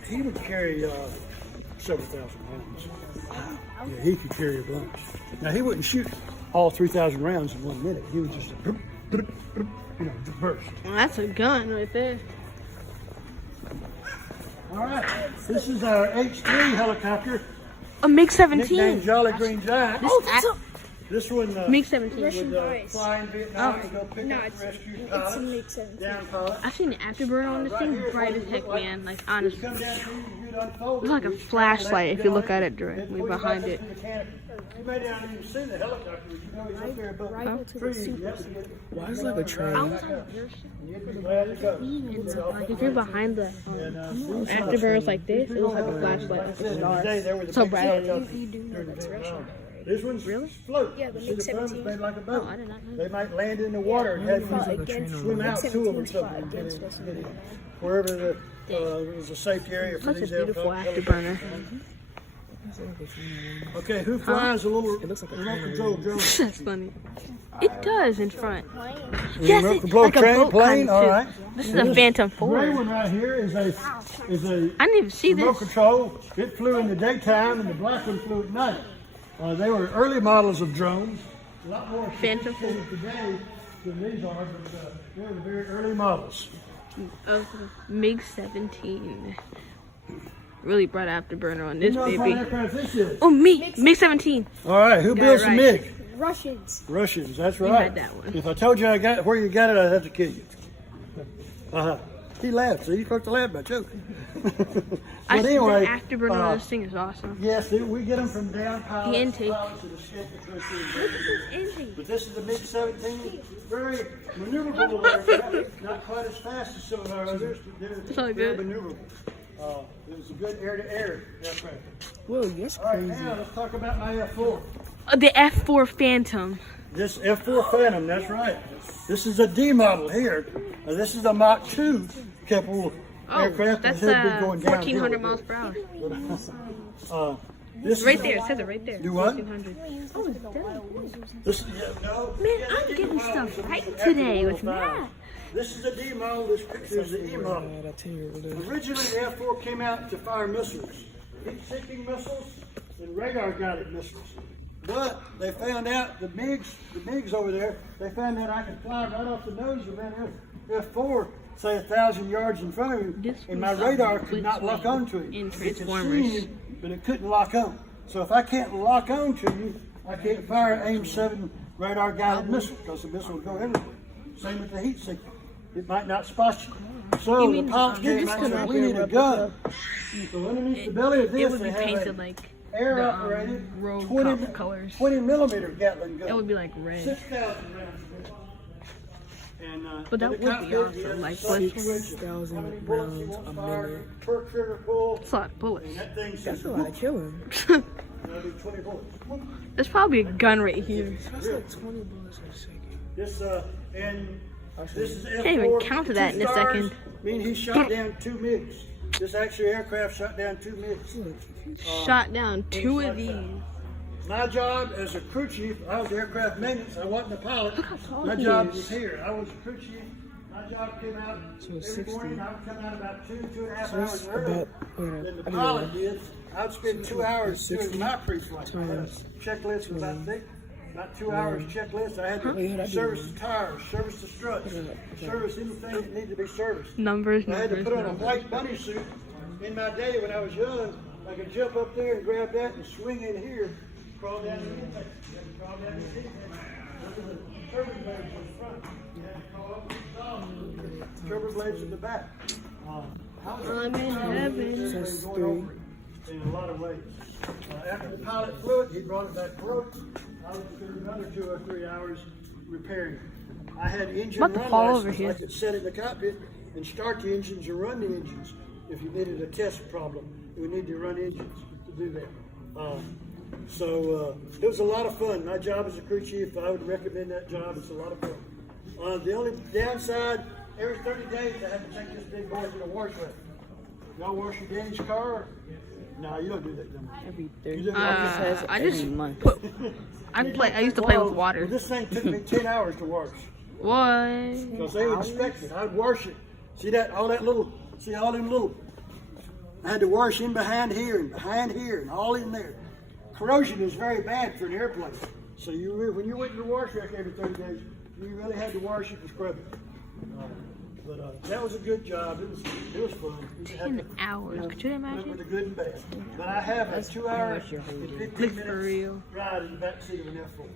He would carry several thousand rounds. Yeah, he could carry a bunch. Now, he wouldn't shoot all 3,000 rounds in 1 minute. He would just, just burst. Well, that's a gun right there. All right, this is our H3 helicopter. A MiG-17. Nicknamed Jolly Green Giant. This one MiG-17. would fly in Vietnam to go pick up rescue pilots. Down pilots. I've seen the afterburner on this thing, bright as heck, man. Like, honestly. Come down here, you'd unfold It's like a flashlight if you look at it directly behind it. You may not even see the helicopter, but you know he's up there above the trees. Why is it like a train? You'd be glad to go. Like, if you're behind the afterburners like this, it looks like a flashlight. Like a star. So bright. You do know that's Russian. This one's float. Yeah, the See the front MiG-17. made like a boat. I did not know. They might land in the water and have Fought you against swim out to them or MiG-17s fought something. against Russian. Get in. Wherever there's a safety area for Such a these beautiful helicopters. afterburner. Okay, who flies a little remote control drone? That's funny. It does in front. Yes, Yes, control like a train, boat plane. kind of All ship. right. This is a Phantom Gray 4. one right here is a I didn't even see remote this. control. It flew in the daytime, and the black one flew at night. They were early models of drones. A lot more Phantom sophisticated today than these are, but they were the very early models. Of MiG-17. Really bright afterburner on this You know what baby. aircraft this is? Oh, MiG-17. All right, who builds the right. MiG? Russians. Russians, that's You right. had that one. If I told you where you got it, I'd have to kill you. He laughed, so you're supposed to laugh about joking. I But see anyway, the afterburner on this thing is awesome. yes, we get them from down pilots. The intake. Pilots that escape the country. Intake. But this is the MiG-17, very maneuverable aircraft, not quite as fast as some of our others, but they're all very good. maneuverable. It was a good air-to-air aircraft. Whoa, that's All right, crazy. now let's talk about my F4. The F4 Phantom. This F4 Phantom, that's right. This is a D model here. This is a Mach 2 capable aircraft. That's that has been going downhill. 1,400 miles per hour. This Right is there, it says it right there. Do what? 1,400. This, no. Man, I'm getting stuff right today with Matt. This is the D model. This picture is the E model. Originally, the F4 came out to fire missiles, heat-seeking missiles, and radar-guided missiles. But they found out the MiGs over there. They found out I could fly right off the nose of that F4, say 1,000 yards in front of him, and my radar could not lock onto him. in It could Transformers. see him, but it couldn't lock on. So if I can't lock on to you, I can't fire an AIM-7 radar-guided missile because the missile will go everywhere. Same with the heat seeker. It might not spot you. So the pilots came out and said, we need a gun. So underneath the belly of this, It would they be have painted a like air-operated road 20, cop colors. 20-millimeter Gatling gun. It would be like red. 6,000 rounds. And, But that in the would be cockpit, awesome, you have like, a let's- switch of how many bullets you want fired, per trigger pull, It's a lot of bullets. and that thing That's says, a lot of killing. that'll be 20 bullets. There's probably a gun right here. That's like 20 bullets a second. This, and this is F4. Can't even count to that in a 2 stars, second. mean he shot down 2 MiGs. This actually aircraft shot down 2 MiGs. Shot down 2 of these. My job as a crew chief, I was aircraft maintenance. I wasn't a pilot. tall My he job is. was here. I was a crew chief. My job came out every 60. morning. I would come out about 2.5 So hours that's early. about, Then the pilot did. I'd spend 2 hours doing my pre-flight. I had a checklist about thick. About 2 hours checklist. I had to service the tires, service the struts, service anything that needed to be serviced. Numbers, I had to numbers, put on a numbers. white bunny suit. In my day when I was young, I could jump up there and grab that and swing in here, crawl down the intake. You had to crawl down the intake. Look at the turbine blades in the front. You had to crawl up the top. Turbine blades in the back. I'm in heaven. That's Going 3. over it in a lot of ways. After the pilot flew it, he brought it back broke. I was spending another 2 or 3 hours repairing it. I had engine About to run fall over license. here. I could sit in the cockpit and start the engines or run the engines if you needed a test problem. We need to run engines to do that. It was a lot of fun. My job as a crew chief, I would recommend that job. It's a lot of fun. The only downside, every 30 days I have to take this big boy to the wash wet. Y'all wash your daddy's car? No, you don't do that, do you? Every 30 You days. I just every month. put. I used to play with water. This thing took me 10 hours to wash. What? Because they would inspect it. I'd wash it. See all them little, I had to wash in behind here and all in there. Corrosion is very bad for an airplane. So when you went to the wash rack every 30 days, you really had to wash it and scrub it. But that was a good job. It was fun. 10 hours. Could you With imagine? the good and bad. But I have a 2 hour and 15 Like, minutes for real. ride in the back seat of an F4.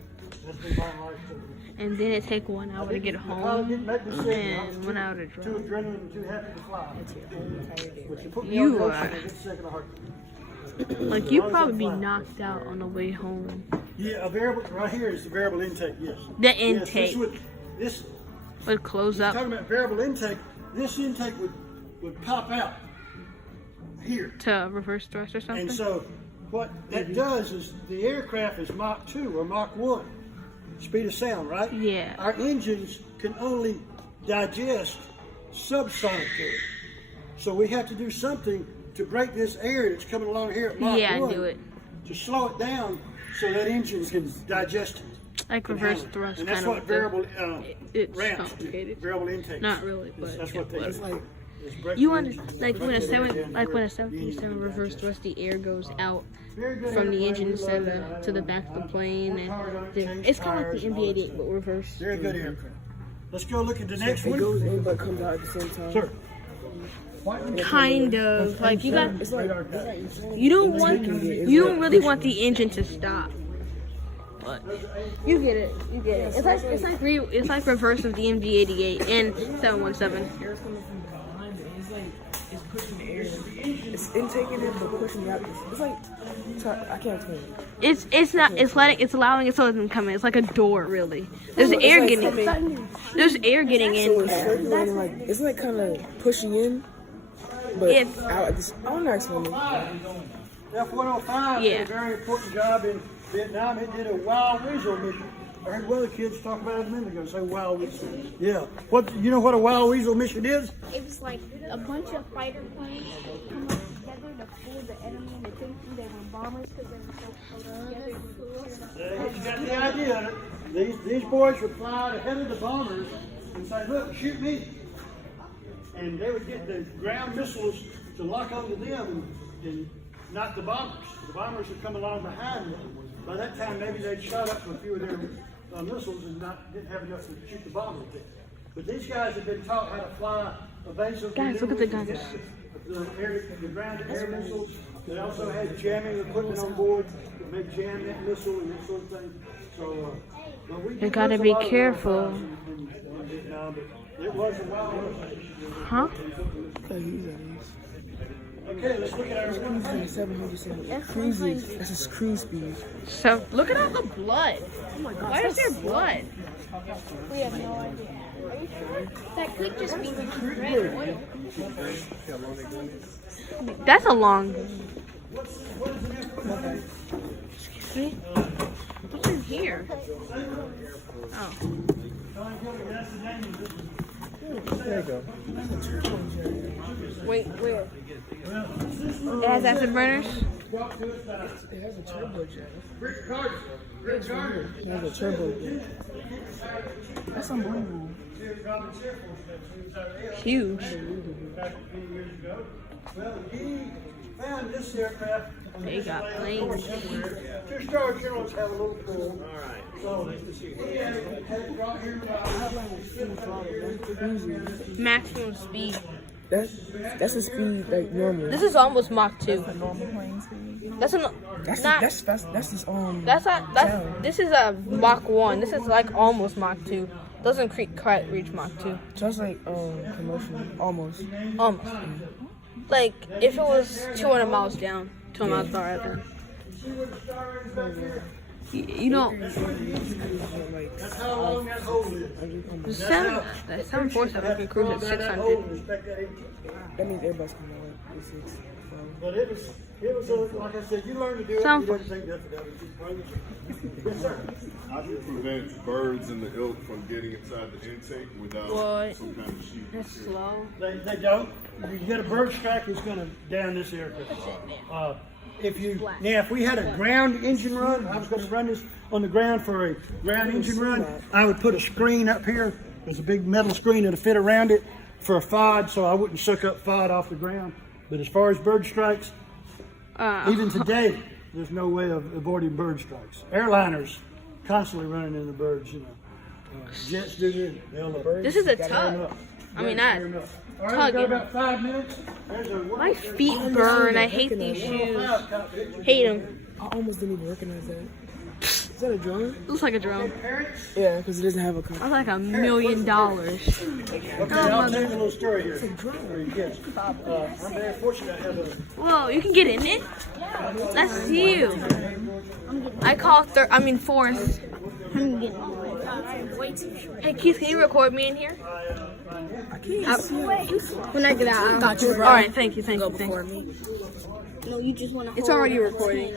That's been my life too. And then it take 1 hour to get The pilot home. didn't make me sick. I was And 1 hour to too drive. adrenaline and too happy to fly. But you put me You on the are. ocean, I get sick in a heartbeat. Like, you'd probably be knocked out on the way home. Yeah, a variable right here is the variable intake. Yes. The Yes, intake this would close up talking about variable intake. This intake would pop out here, to reverse thrust or something. and so what that does is the aircraft is Mach 2 or Mach 1 speed of sound, right? Yeah. Our engines can only digest subsonic air, so we have to do something to break this air that's coming along here at Mach 1 do it. to slow it down so that engine can digest it. Like can reverse handle it. thrust And that's kind what of. variable It's ramps do. complicated. Variable intake. Not really, but That's what they yeah, do. whatever. is break You the want engine, like when a break the air 7 down like to when a where the engine 737 can reverse digest. thrust, the air goes out Very good from the airplane. engine We instead love of that. to the back of the plane, Work hard on it, and change it's kind of like tires the and all that MB-88 stuff. but reverse. Very good aircraft. Let's go look at the next It one. goes in but comes out at the same time. Sir. Kind of like you got. It's like, You don't really want the engine to stop. But you get it. You get it. It's like reverse of the MD-88 and 717. it's pushing the air. It's intaking it, but pushing it out. It's like, I can't explain it. It's not. It's allowing it so it doesn't come in. It's like a door, really. There's It's air like getting. There's air getting So in. it's circulating, like, it's like kind of pushing in, but If- out. I don't know explain it. F-105 Yeah. did a very important job in Vietnam. It did a wild weasel mission. I heard one of the kids talk about it a minute ago. Say wild weasel. Yeah. You know what a wild weasel mission is? It was like a bunch of fighter planes come up together to fool the enemy into thinking they were bombers because they were so close together. You got the idea. These boys would fly ahead of the bombers and say, "Look, shoot me," and they would get the ground missiles to lock onto them and not the bombers. The bombers would come along behind them. By that time, maybe they'd shot up a few of their missiles and didn't have enough to shoot the bombers with. But these guys have been taught how to fly evasive. Guys, look at the guns. The ground air missiles. They also had jamming equipment on board that may jam that missile and that sort of thing. So, but we You gotta be careful. in Vietnam, but it was a wild west. Huh? Okay, let's look at our 770 cruises. That's his cruise speed. So look at all the blood. Oh my god. Why is there blood? We have no idea. Are you sure? That could just be red oil. That's a long. Excuse me. What's in here? Oh. There you go. Wait, where? It has acid burners. It has a turbo jet. It has a turbo jet. That's unbelievable. Huge. Well, he found this aircraft. They got planes. Two-star generals have a little pool. All right. So he had it brought here Maximum speed. That's the speed like normal. This is almost Mach 2. Normal plane speed. That's That's not. this That's not. This is a Mach 1. This is like almost Mach 2. Doesn't quite reach Mach 2. Just like commercial, almost. Almost. Like if it was 200 miles down, 200 miles per hour. You know, That's how long that hole is. the 747 can cruise at 600. That means everybody's coming out. But it was like I said, you learn to do it. Sound- You don't think nothing of it. Yes, sir. How do you prevent birds in the ilk from getting inside the intake without What? some kind of sheet? It's slow. They don't. You get a bird strike, it's going to down this aircraft. If we had a ground engine run, I was going to run this on the ground for a ground engine run. I would put a screen up here. There's a big metal screen that'll fit around it for a FOD, so I wouldn't suck up FOD off the ground. But as far as bird strikes, even today, there's no way of avoiding bird strikes. Airliners constantly running into birds, you know. Jets do it. This is a tug. I mean, not All right, we got tugging. about 5 minutes. There's a My feet burn. I hate these shoes. Hate them. I almost didn't even recognize that. Is that a drone? Looks like a drone. Yeah, because it doesn't have a cover. That's like $1 million. Okay, I'll tell you a little story here. For your kids. I'm very fortunate to have a. Whoa, you can get in it? That's you. I call fourth. I'm getting way too short. Hey, Keith, can you record me in here? When I get out. Got you, bro. All right, thank you. No, you just want to. It's already recording.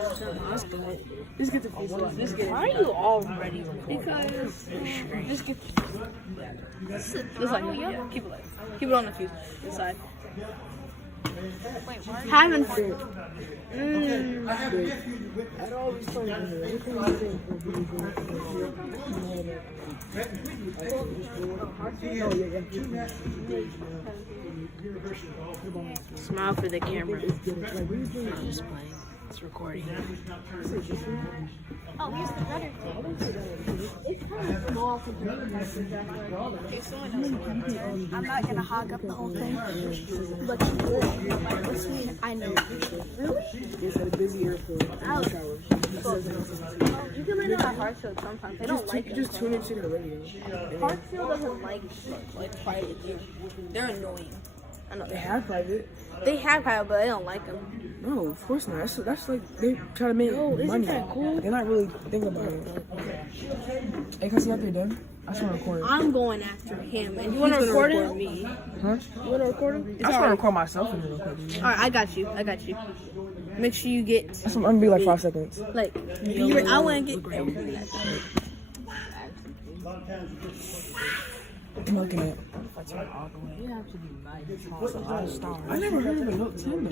That's good. Just get the fuse. Just get it. Why are you already recording? Because just get just like keep it on the fuse inside. Having food. I'd always told you, everything you think. Smile for the camera. I'm just playing. It's recording. Oh, here's the rudder thing. It's kind of small compared to my I'm not gonna hog up the whole thing, but you will. I know. Really? It's at a busy airport. You can listen to Hartsfield sometimes. They don't like it. Just tune into the radio. Hartsfield doesn't like private. They're annoying. I know They have private. they have private, but they don't like them. No, of course not. That's like they try to make money. that cool? They're not really thinking about it. Hey, can I see after you're done? I just want to record it. I'm going after him, and you want to record it? Me. Huh? You want to record him? I just want to record myself and then record you. All right, I got you. Make sure you get I'm gonna be like 5 seconds. like. I want to get. I'm looking at. I never heard of a Note 10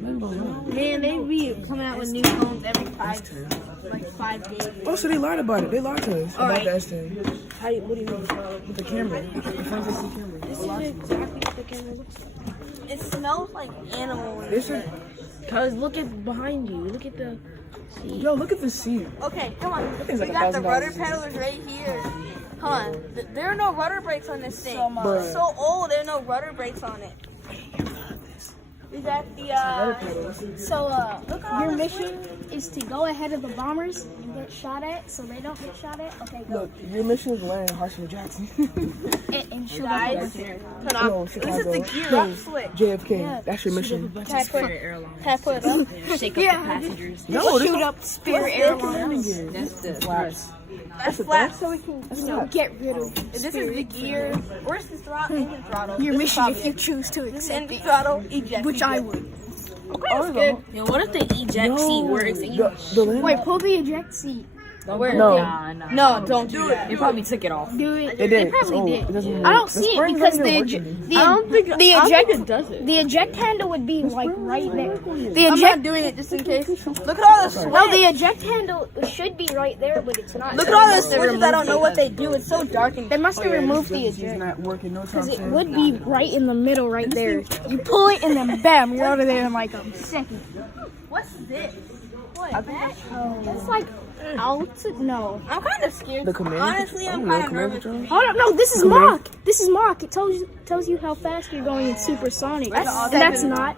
though. Man, they be coming out with new phones every 5 days. Oh, so they lied about it. They lied to us about right. the S10. What do you mean? With the camera. The front facing camera. This is exactly what the camera looks like. It smells like animal. They said, Cause look at behind you. Look at the seat. yo, look at the seat. Okay, come on. thing's We like got the $1,000. rudder pedals right here. Hold on. There are no rudder brakes on this thing. Bruh. It's so old. There are no rudder brakes on it. We got the Your mission is to go ahead of the bombers and get shot at, so they don't get shot at. Okay, go. Look, your mission is to land in Hartsfield Jackson. And shoot guys. up. Turn off. No, This is Chicago. the gear No, up switch. JFK. Yeah. That's your mission. Can I put it up? Shake up the passengers. No, Shoot up Spirit Airlines. That's the flaps. That's flat, so we can. Get rid of This is the gear. Where's the throttle? Engine throttle. your This is mission probably if you it. choose to This is accept engine it, throttle. Eject. which I eject. would. Okay, that's good. Yo, what if the eject seat works and you The land- Wait, pull the eject seat. Where? No. No, don't do it. They probably took it off. Do it. They did. probably Oh, did. it doesn't I don't work. see it springs because ain't even the working. the eject handle would be like right there. The I'm eject not doing it just in case. Look at all the switches. no, the eject handle should be right there, but it's not. Look at all the switches. I don't know what they do. It's so dark and They must have removed the It's eject. not working. No time Because it soon. would be right in the middle, right there. You pull it and then bam, you're out of there in like a second. What's this? That's like no. I'm kind of scared. The command. Honestly, I'm kind of nervous. Hold up, no, this is Mach. This is Mach. It tells you how fast you're going in supersonic. And that's not.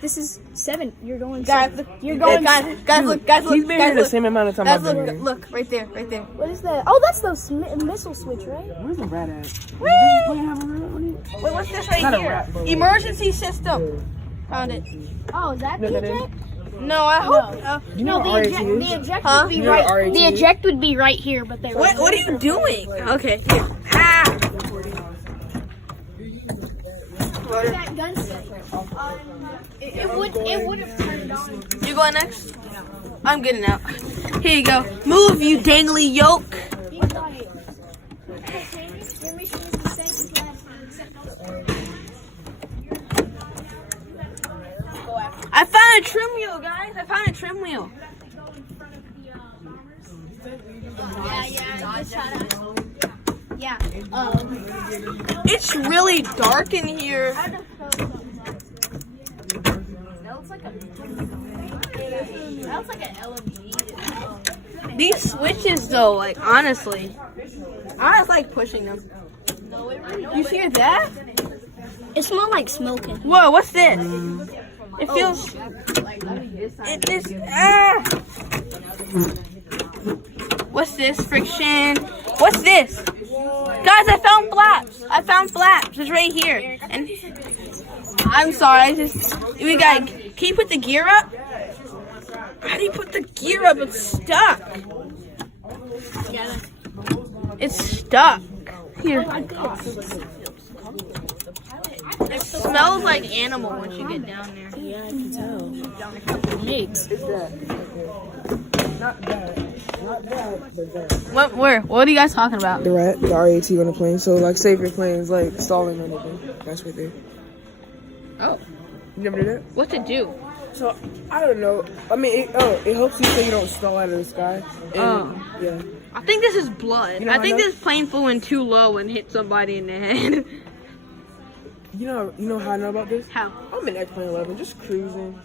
This is 7. You're going. Guys, look. You're going. Guys, look. Guys, He's look. been Guys, here the look. same amount of time Guys, I've been look. here. Look, right there, right there. What is that? Oh, that's the missile switch, right? Where's the rat at? Wait, what's this right Not a here? rat, but- Emergency system. Found it. Oh, is that the that is. eject? No, I hope. You No, know the what eject. RAT The is? eject Huh? would be You know what right. RAT The is? eject would be right here, but they. What are you doing? Okay, here. Ah. That gun set. It would have turned on. You going next? I'm getting out. Here you go. Move, you dangly yoke. You got it. Your mission is the same as last time, except I found a trim wheel, guys. I found a trim wheel. Yeah. It's really dark in here. That looks like an LED. These switches, though, like, honestly. I just like pushing them. You see that? It smells like smoking. Whoa, what's this? It feels... It is... Ah! What's this? Friction. What's this? Guys, I found flaps. It's right here. And I'm sorry, we got... Can you put the gear up? How do you put the gear up? It's stuck. It's stuck. Here. It smells like animal once you get down there. Yeah, I can tell. It's that. Not that, but that. What? Where? What are you guys talking about? The rat, the RAT on the plane. So, like, say if your plane's, like, stalling or anything. That's right there. Oh. You never did that? What's it do? So, I don't know. I mean, it helps you so you don't stall out of the sky. And, yeah. I think this is blood. You know I how think I know? this plane flew in too low and hit somebody in the head. You know how I know about this? How? I'm in X-Plane 11, just cruising.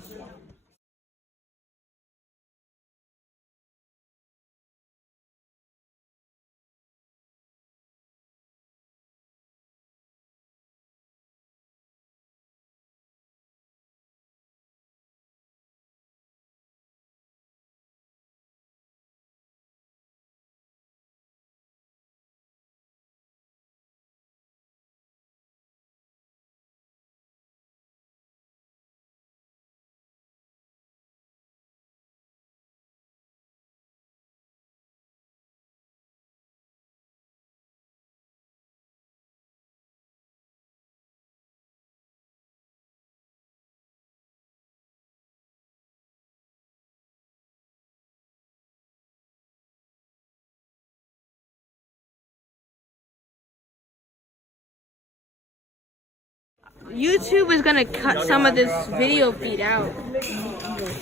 YouTube is gonna cut some of this video feed out.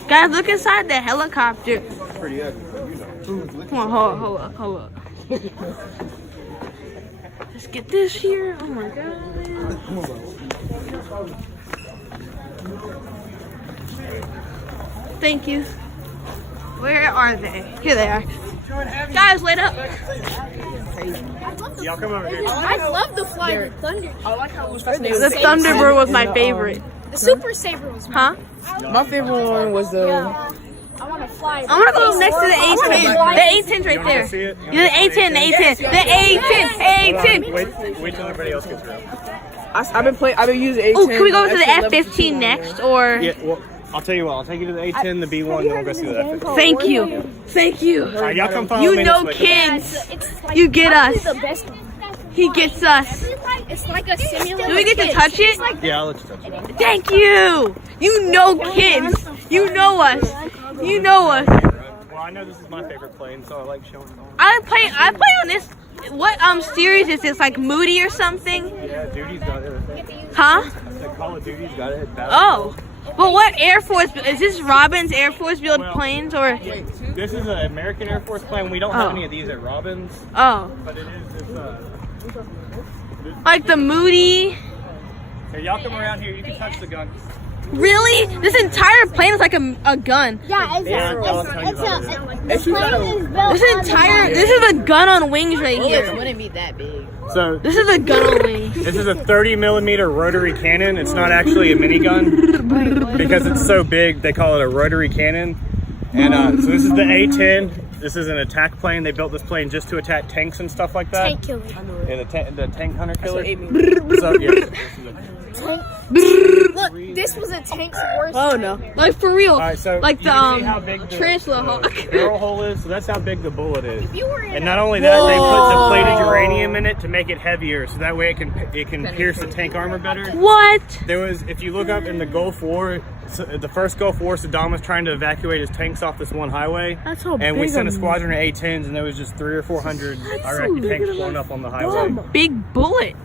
Guys, look inside the helicopter. Pretty ugly, but you know. Come on, hold up. Let's get this here. Oh my god. Thank you. Where are they? Here they are. Guys, wait up. Y'all come over here. I love the flying thunder. I like how it was The Thunderbird was my favorite. The Super Saber was Huh? My favorite one was the. I want to fly. I'm gonna go next to the A10. The A10's right there. The A10, the A10. Wait till everybody else gets around. I've been using A10. Oh, can we go to the F15 next, or? Yeah, well, I'll tell you what. I'll take you to the A10, the B1, then we'll go see the F15. Thank you. Thank you. All right, y'all come follow You me. know this way. kids. You get us. The best. He gets us. It's like a simulator. Do we get to touch it? Yeah, I'll let you touch it. Thank you. You know kids. You know us. You know us. Well, I know this is my favorite plane, so I like showing it off. I play on this. What series is this? Like Moody or something? Yeah, Duty's got it. Huh? I said Call of Duty's got it. Oh. But what Air Force is this? Robbins Air Force build planes or? This is an American Air Force plane. We don't have any of these at Robbins. Oh. But it is. Like the Moody. Here, y'all come around here. You can touch the gun. Really? This entire plane is like a gun. Yeah, it's This is a gun on wings right here. It wouldn't be that big. So this is a gun on wings. This is a 30mm rotary cannon. It's not actually a minigun because it's so big. They call it a rotary cannon. And so this is the A10. This is an attack plane. They built this plane just to attack tanks and stuff like that. Tank killer. Yeah, the tank hunter killer. So, Look, this was a tank's worst. Oh no! Like for real. All right, so like you the can see how big Tarantula Hawk. barrel hole is. So that's how big the bullet is. If you were in And not only that, they put the plated uranium in it to make it heavier, so that way it can pierce the tank armor better. What? There was, if you look up in the Gulf War, the first Gulf War, Saddam was trying to evacuate his tanks off this one highway. That's how and we big sent a of- squadron of A-10s, and there was just 300 or 400 Iraqi tanks blown up on the highway. Big bullet.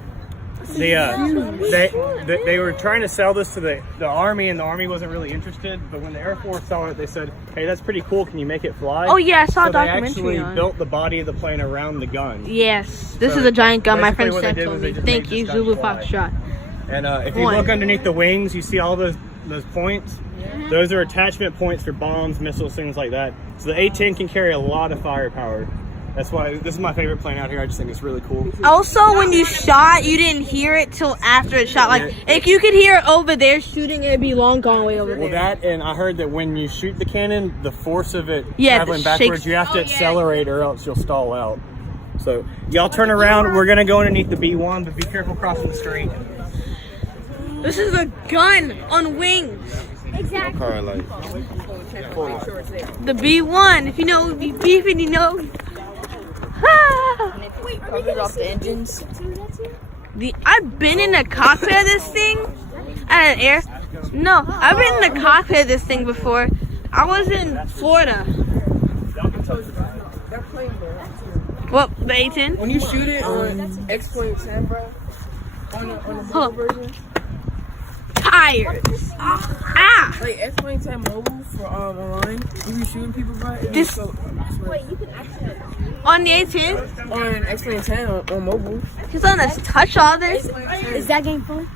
They were trying to sell this to the Army, and the Army wasn't really interested. But when the Air Force saw it, they said, "Hey, that's pretty cool. Can you make it fly?" Oh yeah, I saw so a documentary they actually on it. built the body of the plane around the gun. Yes, this So is a giant gun. My basically friend what they said did to was me. they just Thank made you, this gun Zulu fly. Foxtrot. And if you look underneath the wings, you see all those points. Those are attachment points for bombs, missiles, things like that. So the A-10 can carry a lot of firepower. That's why this is my favorite plane out here. I just think it's really cool. Also, when you shot, you didn't hear it till after it shot. Like, if you could hear it over there shooting, it'd be long gone way over Well, there. that, and I heard that when you shoot the cannon, the force of it Yeah, traveling it backwards, shakes- you have to accelerate or else you'll stall out. So, y'all turn around. We're going to go underneath the B1, but be careful crossing the street. This is a gun on wings. Exactly. Car light. The B1, if you know, be beefing, you know. Ah. Wait, are we Covered gonna off the engines. I've been in the cockpit of this thing at an air. No, I've been in the cockpit of this thing before. I was in Florida. What, the A-10? when you shoot it on X-Plane 10, bro, on the mobile version, Tires. Ah! like X-Plane 10 mobile for online, you be shooting people, bro. It be This- so, Wait, you can actually. On the A-10? on X-Plane 10 on mobile. He's letting us touch all this. Is that game fun?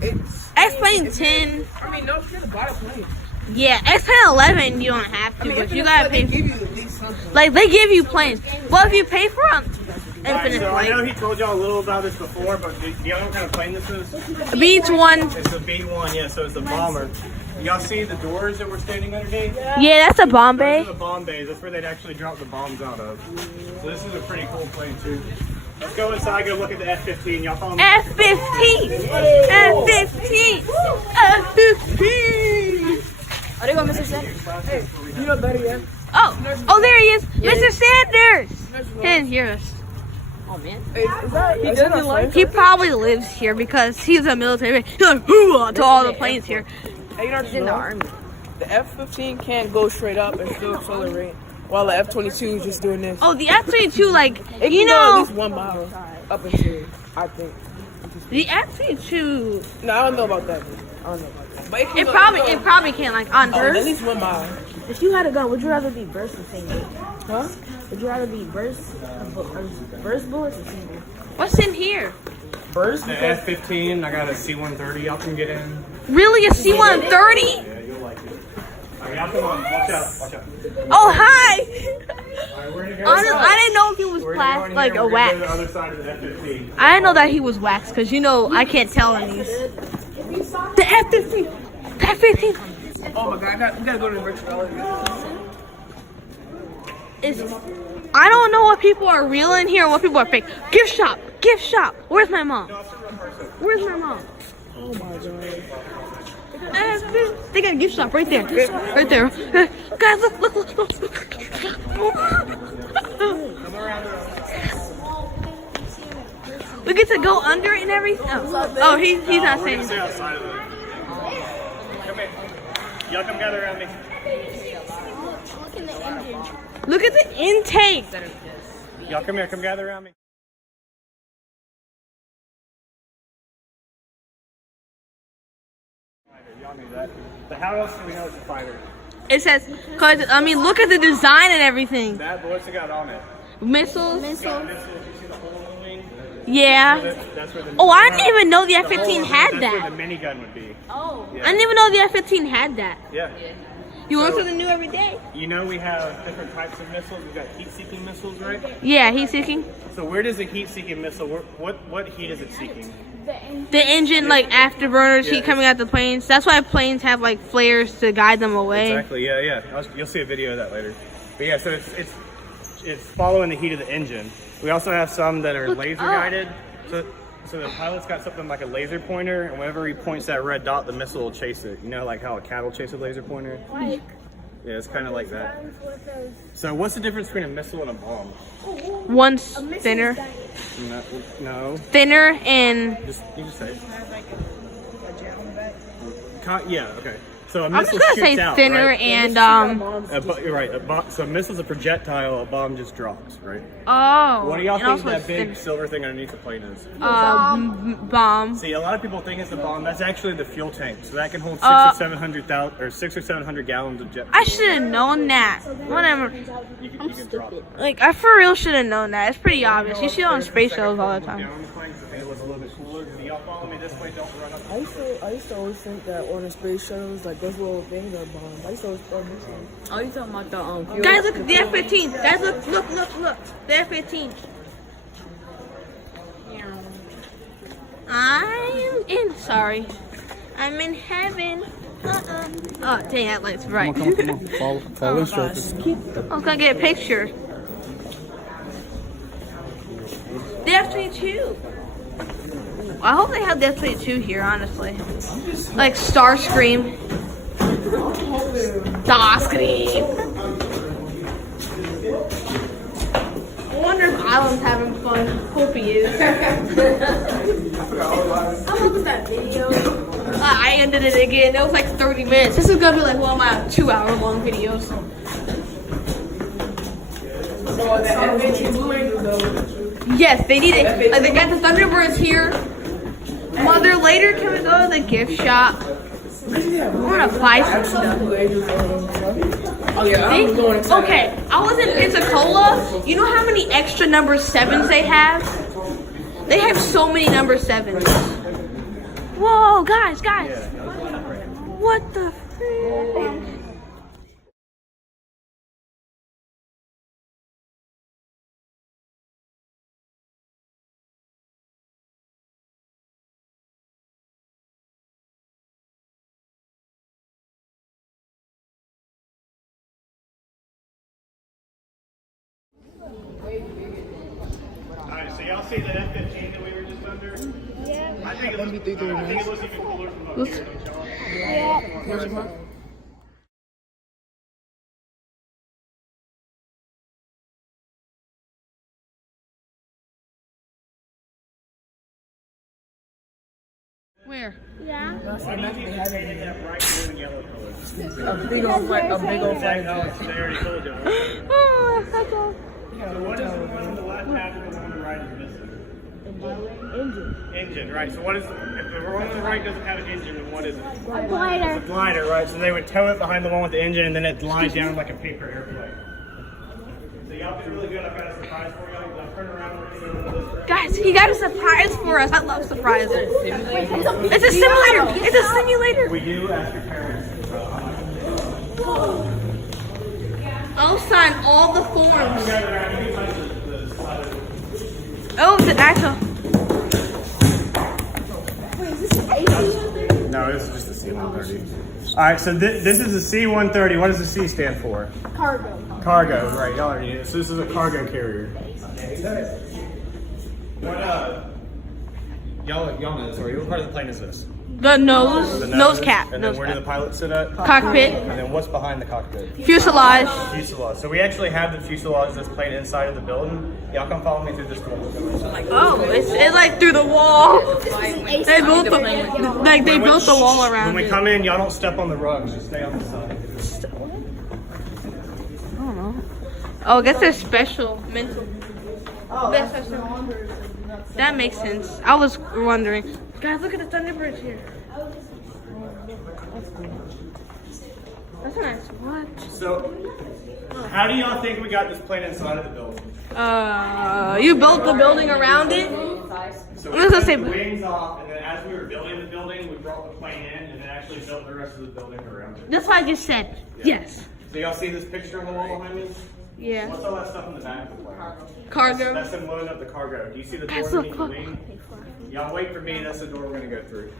It's, X-Plane 10. I mean, no, you're the bottom plane. Yeah, X-Plane 11 you don't have to, but you gotta They pay. give you at least something. Like, they give you planes. Well, if you pay for them, infinite So I know flight. he told y'all a little about this before, but do y'all know what kind of plane this is? Beach-1. It's a B-1, yeah, so it's a bomber. Y'all see the doors that we're standing underneath? Yeah, that's a Those Bombay. are the bomb bays. That's where they'd actually drop the bombs out of. So this is a pretty cool plane too. Let's go inside, go look at the F-15. Y'all follow me? F-15. F-15. F-15. Are they going Mr. Sanders? Hey, you know better yet? Oh, there he is. Mr. Sanders. He didn't hear us. Oh man. Hey, is that he doesn't like? He probably lives here because he's a military man. He's like, hoo to all the planes here. Hey, you know, He's in the army. the F-15 can't go straight up and still accelerate, while the F-22 is just doing this. Oh, the F-22, like, It you can go at know, least 1 mile up into, I think. The F-22. No, I don't know about that. I don't know about that. But It probably can't like on at burst. least 1 mile. If you had a gun, would you rather be burst or single? Huh? Would you rather be burst bullets or single? What's in here? Burst? The F-15, I got a C-130 y'all can get in. Really, a C-130? Yeah, you'll like it. Alright, y'all come on, watch out. Oh, hi! Alright, we're gonna go. I didn't know if he was We're gonna go in plastic, like here, a we're gonna go wax. to the other side of the F-15. I didn't know that he was wax, because you know I can't tell in these. The F-15! The F-15! Oh my god, we gotta go to the virtual. I don't know what people are real in here and what people are fake. Gift shop! Gift shop! Where's my mom? Where's my mom? Oh my god. They got a gift shop right there. Right there. Guys, look. We get to go under it and everything. Oh, he's not We're saying gonna stay that. outside of it. Come here. Y'all come gather around me. Look at the intake. Y'all come here, come gather around me. Y'all knew that. But how else do we know it's a fighter? It says, cause I mean, look at the design and everything. That, but what's it got on it? Missiles. It's got missiles. You see the hole in the wing? Yeah. That's where the, Oh, I didn't even know the hole F-15 in it, had that's that. where the minigun would be. Oh. Yeah. I didn't even know the F-15 had that. Yeah. You learn something new every day. You know we have different types of missiles. We've got heat-seeking missiles, right? Yeah, he's seeking. So where does a heat-seeking missile, what heat is it seeking? The engine, like afterburners, heat coming out the planes. That's why planes have like flares to guide them away. Exactly, yeah. You'll see a video of that later. But yeah, so it's following the heat of the engine. We also have some that are laser guided. So the pilot's got something like a laser pointer, and whenever he points that red dot, the missile will chase it. You know, like how a cat will chase a laser pointer? Yeah, it's kind of like that. So what's the difference between a missile and a bomb? One's thinner. No. Thinner and... You just say it. Yeah, okay. So a I'm just missile gonna shoots say out, thinner right? and You're right. So a missile's a projectile, a bomb just drops, right? Oh. What do y'all and think also that it's big thin- silver thing underneath the plane is? bomb. See, a lot of people think it's a bomb. That's actually the fuel tank. So that can hold 600 or 700 gallons of jet fuel. I should have known that. Whatever. You can drop it. Like, I for real should have known that. It's pretty obvious. You see it on space shows all the time. Down the plane, so it was a little bit cooler. So y'all follow me this way. Don't run up. I used to always think that on the space shuttles, like those little things are bombs. I used to always thought this one. Oh, you talking about the fuel? Guys, look at the F-15. Guys, look. The F-15. I'm in heaven. Oh, dang, that light's bright. Come on. Follow instructions. I was gonna get a picture. The F-22. I hope they have the F-22 here, honestly. Like Starscream. Starscream. I wonder if Island's having fun. Hope he is. How long was that video? I ended it again. It was like 30 minutes. This is gonna be like one of my 2-hour-long videos. Yes, they need it. Like, they got the Thunderbirds here. Mother, later can we go to the gift shop? I want to buy some stuff. Oh yeah, I'm going inside. Okay, I was in Pensacola. You know how many extra number 7s they have? They have so many number 7s. Whoa, guys. What the frick? Alright, so y'all see that F-15 that we were just under? Yeah. I think it looks even cooler from up here. Don't y'all? Where? Why do you think they have bright blue and yellow colors? A big old fighter. They already told y'all. Oh, that's all. So what is the one on the left half and the one on the right is missing? Engine. Engine, right. So what is, if the one on the right doesn't have an engine, then what is it? A glider. It's a glider, right. So they would tow it behind the one with the engine and then it lies down like a paper airplane. So y'all did really good. I've got a surprise for y'all. I'll turn around. Guys, he got a surprise for us. I love surprises. It's a simulator. It's a simulator. We do ask your parents. I'll sign all the forms. Oh, it's an actual. No, this is just the C-130. All right, so this is the C-130. What does the C stand for? Cargo. Cargo, right? Y'all already knew. So this is a cargo carrier. What y'all know this already. What part of the plane is this? The nose cap. And then where do the pilots sit at? Cockpit. And then what's behind the cockpit? Fuselage. Fuselage. So we actually have the fuselage of this plane inside of the building. Y'all come follow me through this door. Oh, it's like through the wall. They built the wall around When we it. come in, y'all don't step on the rugs. Just stay on the side. I don't know. Oh, I guess they're special mental. That makes sense. I was wondering. Guys, look at the Thunderbirds here. That's a nice watch. So, how do y'all think we got this plane inside of the building? You built the building around it? So I'm we just gonna took say the wings off, and then as we were building the building, we brought the plane in, and then actually built the rest of the building around it. That's what I just said. Yes. So y'all see this picture on the wall behind me? Yeah. What's all that stuff in the back of the plane? Cargo. That's them loading up the cargo. Do you see the door That's so underneath the cool. wing? Y'all wait for me. That's the door we're gonna go through.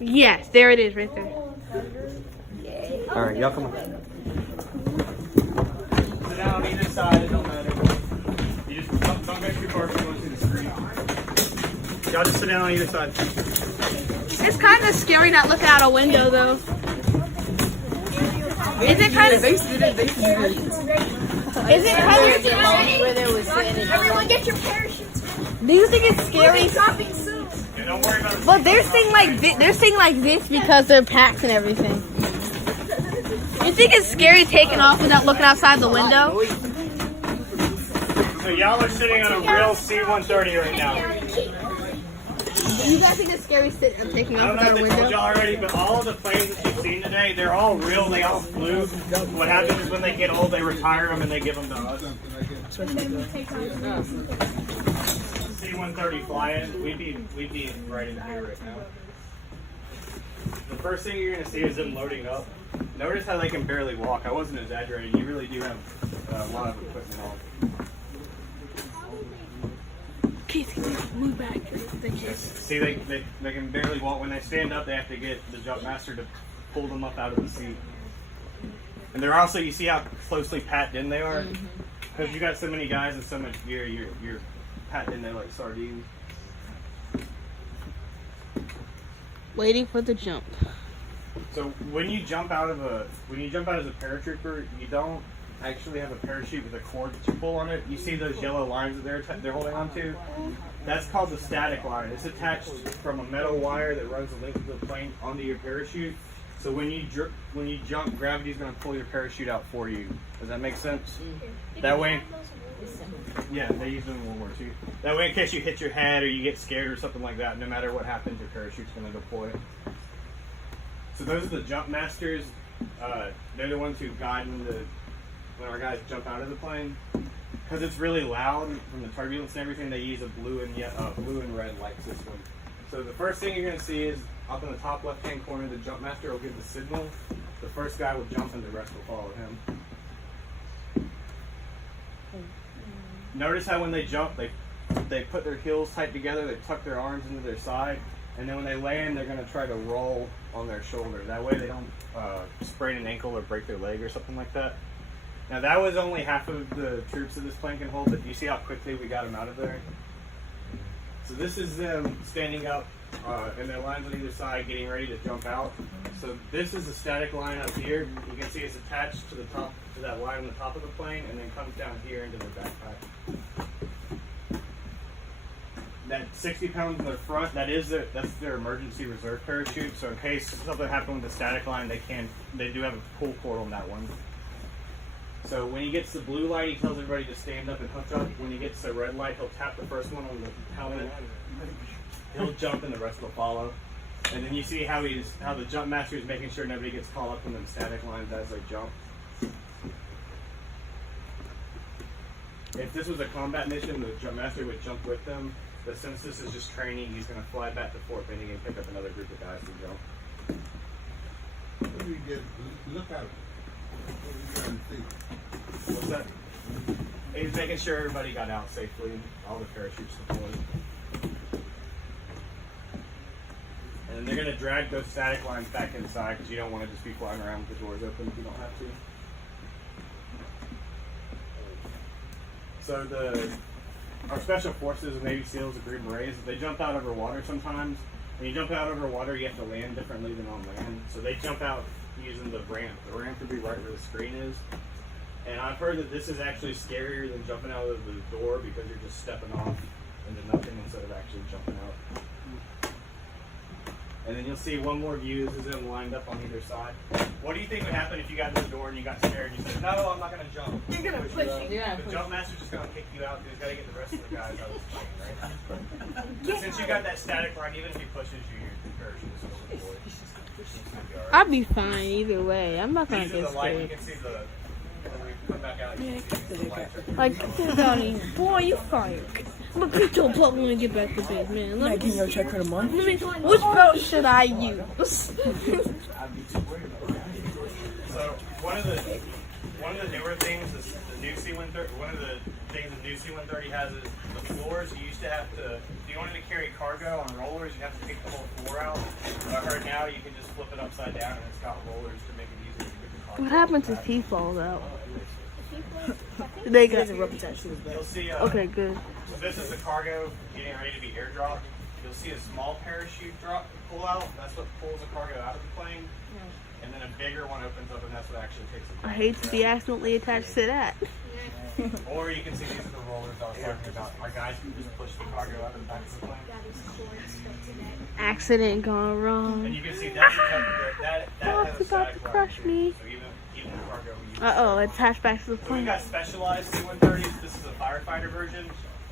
Yes, there it is, right there. All right, y'all come on. Sit down on either side. It don't matter. You just don't go too far if you want to see the screen. Y'all just sit down on either side. It's kind of scary not looking out a window, though. Is it kind of? Is it kind of? Everyone get your parachutes. Do you think it's scary? Dropping soon. Yeah, don't worry about it. But they're saying like this because they're packed and everything. You think it's scary taking off without looking outside the window? So y'all are sitting on a real C-130 right now. You guys think it's scary taking I off don't know without if a they told window? y'all already, but all of the planes that you've seen today, they're all real. They all flew. What happens is when they get old, they retire them and they give them to us. C-130 flying, we'd be right in here right now. The first thing you're going to see is them loading up. Notice how they can barely walk. I wasn't exaggerating. You really do have a lot of equipment on. Keith, can you move back? See, they can barely walk. When they stand up, they have to get the jump master to pull them up out of the seat. And they're also, you see how closely packed in they are? Because you got so many guys and so much gear, you're packed in there like sardines. Waiting for the jump. So when you jump out as a paratrooper, you don't actually have a parachute with a cord that you pull on it. You see those yellow lines that they're holding on to? That's called the static line. It's attached from a metal wire that runs the length of the plane onto your parachute. So when you jump, gravity's going to pull your parachute out for you. Does that make sense? That way, yeah, they use them in World War II. That way, in case you hit your head or you get scared or something like that, no matter what happens, your parachute's going to deploy. So those are the jump masters. They're the ones who guide when our guys jump out of the plane. Because it's really loud from the turbulence and everything, they use a blue and red light system. So the first thing you're going to see is up in the top left-hand corner, the jump master will give the signal. The first guy will jump and the rest will follow him. Notice how when they jump, they put their heels tight together, they tuck their arms into their side, and then when they land, they're going to try to roll on their shoulder. That way they don't sprain an ankle or break their leg or something like that. Now that was only half of the troops that this plane can hold, but you see how quickly we got them out of there? So this is them standing up in their lines on either side, getting ready to jump out. So this is a static line up here. You can see it's attached to the top, to that line on the top of the plane, and then comes down here into their backpack. That 60 pounds in the front, that's their emergency reserve parachute. So in case something happened with the static line, they do have a pull cord on that one. So when he gets the blue light, he tells everybody to stand up and hook up. When he gets the red light, he'll tap the first one on the helmet. He'll jump and the rest will follow. And then you see how the jump master is making sure nobody gets caught up in them static lines as they jump. If this was a combat mission, the jump master would jump with them. But since this is just training, he's going to fly back to Fort Benning and pick up another group of guys to jump. What do you get? Look at it. What are you trying to see? What's that? He's making sure everybody got out safely, all the parachutes deployed. And then they're going to drag those static lines back inside because you don't want to just be flying around with the doors open if you don't have to. So our special forces, the Navy SEALs, the Green Berets, they jump out over water sometimes. When you jump out over water, you have to land differently than on land. So they jump out using the ramp. The ramp would be right where the screen is. And I've heard that this is actually scarier than jumping out of the door because you're just stepping off into nothing instead of actually jumping out. And then you'll see one more view. This is them lined up on either side. What do you think would happen if you got to the door and you got scared and you said, no, I'm not going to jump? You're gonna push you. Yeah. The jump master's just going to kick you out. He's got to get the rest of the guys out of the plane, right? But since you got that static line, even if he pushes you, your parachute is still deployed. I'd be fine either way. I'm not gonna These are get the light. You scared. can see when we come back out, you can see the lights. Like, Donnie, boy, you fired. I'm gonna pick your plug when we get back to bed, man. Can I give you a check for the month? Which belt should I use? So one of the newer things is the new C-130. One of the things the new C-130 has is the floors. You used to have to, if you wanted to carry cargo on rollers, you have to take the whole floor out. But I heard now you can just flip it upside down and it's got rollers to make it easier to get the cargo. What happens if he falls out? They got You'll see. okay, good. So this is the cargo getting ready to be airdropped. You'll see a small parachute pull out. That's what pulls the cargo out of the plane. And then a bigger one opens up, and that's what actually takes it. I hate to be accidentally attached to that. Or you can see these are the rollers I was talking about. Our guys can just push the cargo out of the back of the plane. Accident gone wrong. And you can see that has a It's about static to line crush here. me. So even the cargo we use. Uh-oh, attached back to the So we've plane. got specialized C-130s. This is a firefighter version.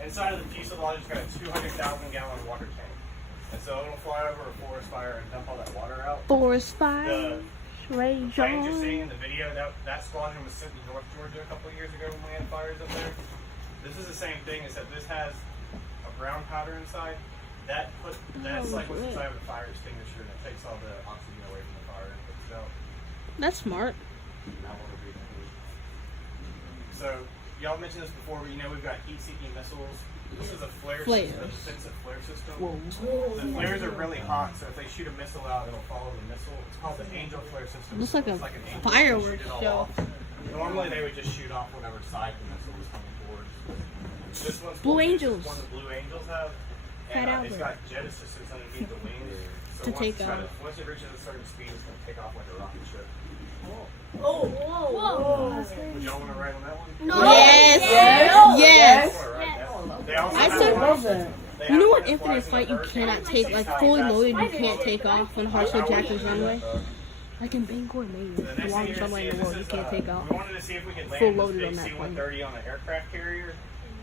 Inside of the fuselage, it's got a 200,000-gallon water tank. And so it'll fly over a forest fire and dump all that water out. Forest fire. The planes you're seeing in the video, that squadron was sent to North Georgia a couple of years ago when we had fires up there. This is the same thing, except this has a brown powder inside. That's like what's inside of the fire extinguisher, and it takes all the oxygen away from the fire and puts it out. That's smart. So, y'all mentioned this before, but we've got heat-seeking missiles. This is a flare system, a defensive flare system. The flares are really hot, so if they shoot a missile out, it'll follow the missile. It's called the Angel Flare System. Looks like It's a an angel. fireworks They shoot it show. all off. Normally, they would just shoot off whatever side the missile was coming towards. This one's Blue Angels. One the Blue Angels have. Fat And it's Albert. got jet assistance underneath the wings. So To once take it's got off. once it reaches a certain speed, it's going to take off like a rocket ship. Oh, whoa. Would y'all want to ride on that one? Yes. Yes. I wanna ride that. They also I have said- one that- they You have know one what that Infinite flies in Flight the you hurricane. cannot take, like fully loaded, you can't take off on Harshly Jackson's runway? Like in Bangor, maybe. The The next thing longest you're runway gonna in the see world, you is can't take off. we wanted to see if we could Full land loaded this on big that C-130 on an aircraft carrier.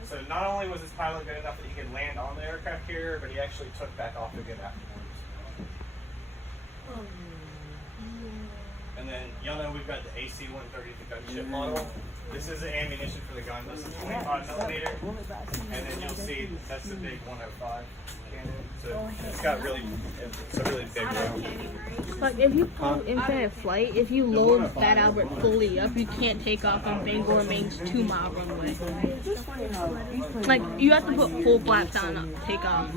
So not only was this pilot good enough that he could land on the aircraft carrier, but he actually took back off again afterwards. And then y'all know we've got the AC-130, the gunship model. This is the ammunition for the gun. This is 25 millimeter, and then you'll see that's the big 105 cannon. So it's got it's a really big round. Like if you pull Infinite Flight, if you load Fat Albert fully up, you can't take off on Bangor Main's 2-mile runway. Like you have to put full flaps down to take off.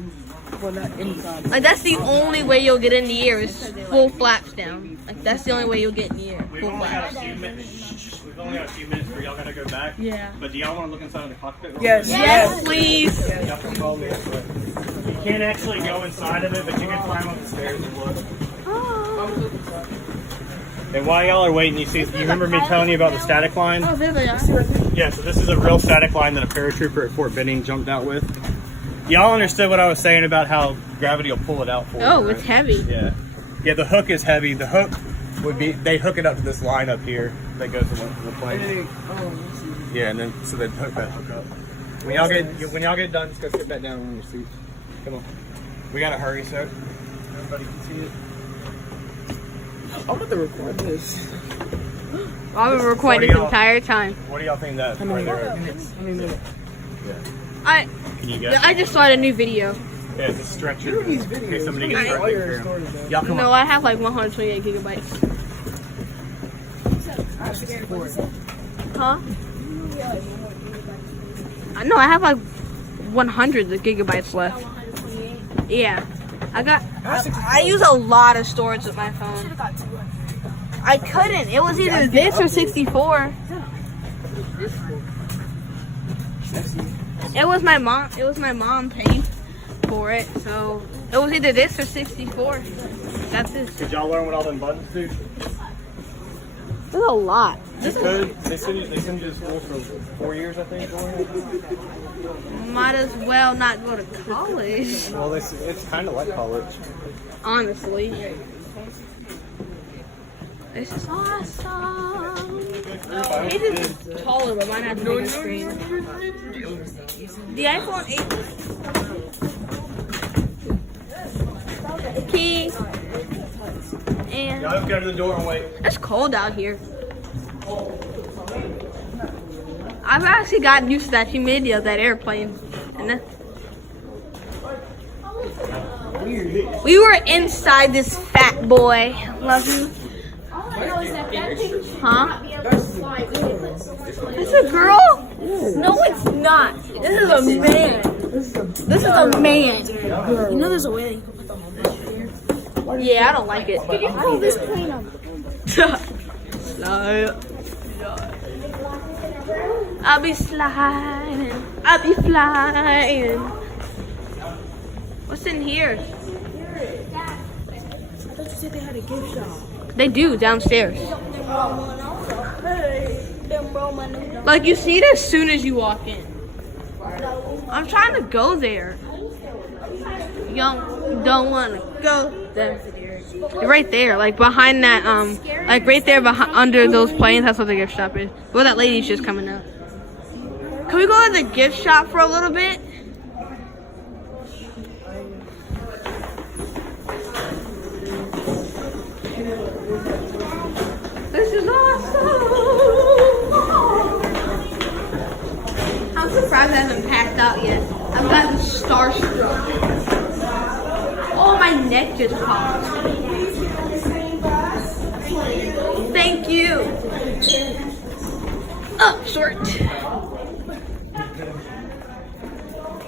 Well, not inside. Like that's the only way you'll get in the air is full flaps down. Like that's the only way you'll get in the air. We've Full only got flaps. a few minutes. We've only got a few minutes where y'all gotta go back. Yeah. But do y'all want to look inside of the cockpit? real Yes. quick? Yes, please. Y'all can follow me this way. You can't actually go inside of it, but you can climb up the stairs and look. And while y'all are waiting, you remember me telling you about the static line? Oh, there they are. Yeah, so this is a real static line that a paratrooper at Fort Benning jumped out with. Y'all understood what I was saying about how gravity will pull it out for you, Oh, right? it's heavy. Yeah. Yeah, the hook is heavy. The hook would be, they hook it up to this line up here that goes to the plane. Yeah, and then, so they hook that hook up. When y'all get done, just go sit back down on your seat. Come on. We gotta hurry, so everybody can see it. I'm about to record this. I've been recording this entire time. What do y'all think that right there? Can you guess? I just started a new video. Yeah, just stretch it. In case somebody gets hurt. Y'all come No, on. I have like 128 gigabytes. Huh? No, I have like 100 gigabytes left. Yeah. I use a lot of storage with my phone. I couldn't. It was either this or 64. It was my mom paying for it, so it was either this or 64. That's it. Did y'all learn what all them buttons do? There's a lot. You could. They send you to school for 4 years, I think. Might as well not go to college. Well, it's kind of like college. Honestly. This is awesome. It is taller, but mine has a bigger screen. The iPhone 8. Key. And Y'all go to the door and wait. it's cold out here. I've actually gotten used to that humidity of that airplane. And we were inside this fat boy. Love you. Huh? It's a girl? No, it's not. This is a man. This is a man. You know there's a way that you can put the whole bitch here. Yeah, I don't like it. Oh, this plane on. Slide. I'll be sliding. I'll be flying. What's in here? I thought you said they had a gift shop. They do downstairs. Like you see it as soon as you walk in. I'm trying to go there. You don't want to go there. Right there, like behind that, like right there behind, under those planes, that's what the gift shop is. Well, that lady's just coming up. Can we go to the gift shop for a little bit? This is awesome! I'm surprised I haven't passed out yet. I've gotten starstruck. Oh, my neck just popped. Thank you. Oh, short.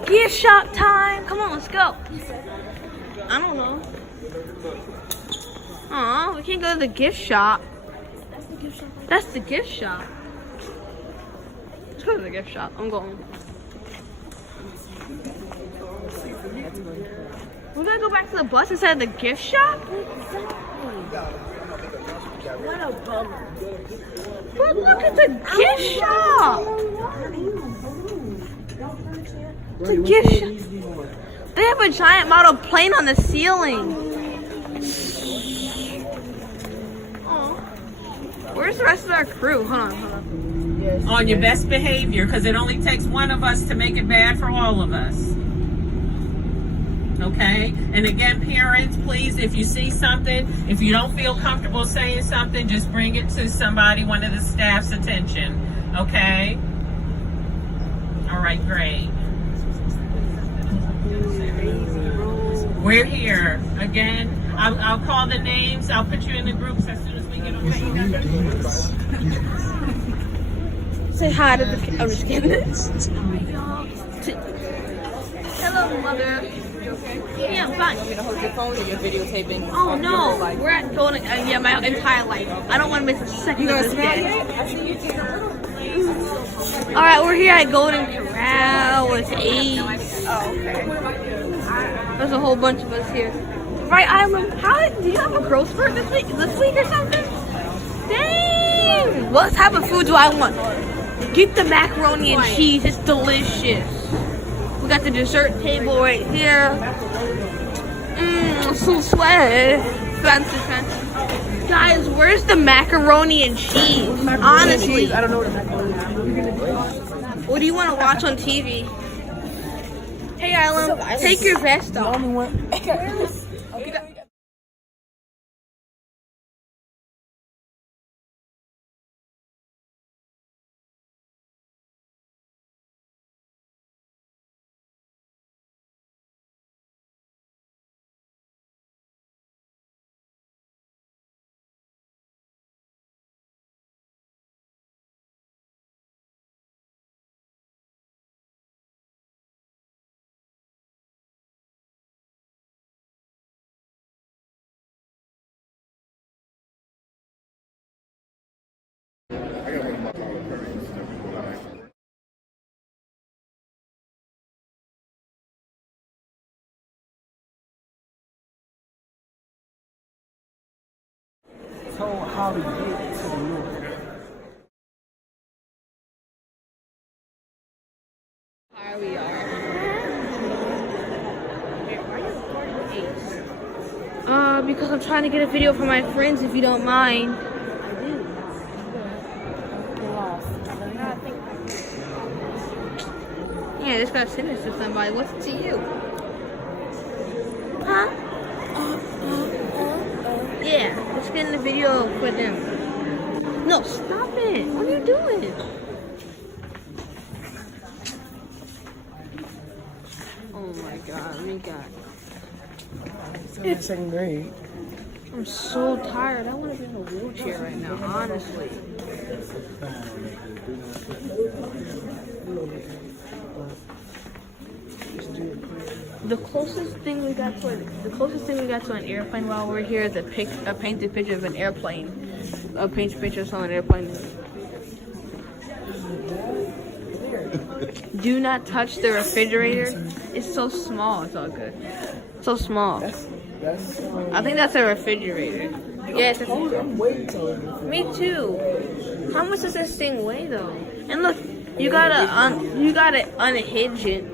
Gift shop time. Come on, let's go. I don't know. Aw, we can't go to the gift shop. That's the gift shop. Let's go to the gift shop. I'm going. We're gonna go back to the bus instead of the gift shop? What a bummer. But look at the gift shop! The gift shop. They have a giant model plane on the ceiling. Aw. Where's the rest of our crew? Hold on. On your best behavior, because it only takes one of us to make it bad for all of us. Okay? And again, parents, please, if you see something, if you don't feel comfortable saying something, just bring it to somebody, one of the staff's attention. Okay? All right, great. We're here. Again, I'll call the names. I'll put you in the groups as soon as we get okay. Say hi to the kids. I'm just kidding. Hello, mother. Yeah, I'm fine. I'm gonna hold your phone or you're videotaping. Oh no, we're at Golden. Yeah, my entire life. I don't want to miss a second of this day. All right, we're here at Golden Corral with Ace. Oh, okay. There's a whole bunch of us here. Right, how do you have a growth spurt this week or something? Dang! What type of food do I want? Get the macaroni and cheese. It's delicious. We got the dessert table right here. So sweaty. Fancy. Guys, where's the macaroni and cheese? Honestly. I don't know what the macaroni is. What do you want to watch on TV? Hey, Island, take your vest The off. only one. So how to get to the north. Here we are. Because I'm trying to get a video for my friends, if you don't mind. Yeah, just gotta send this to somebody. What's it to you? Huh? Yeah, just getting the video for them. No, stop it. What are you doing? Oh my god, we got. It's second grade. I'm so tired. I want to be in a wheelchair right now, honestly. The closest thing we got to an airplane while we're here is a painted picture of an airplane. A painted picture of an airplane. Do not touch the refrigerator. It's so small. It's all good. So small. I think that's a refrigerator. Yes. I'm waiting till it. Me too. How much does this thing weigh though? And look, you gotta unhinge it.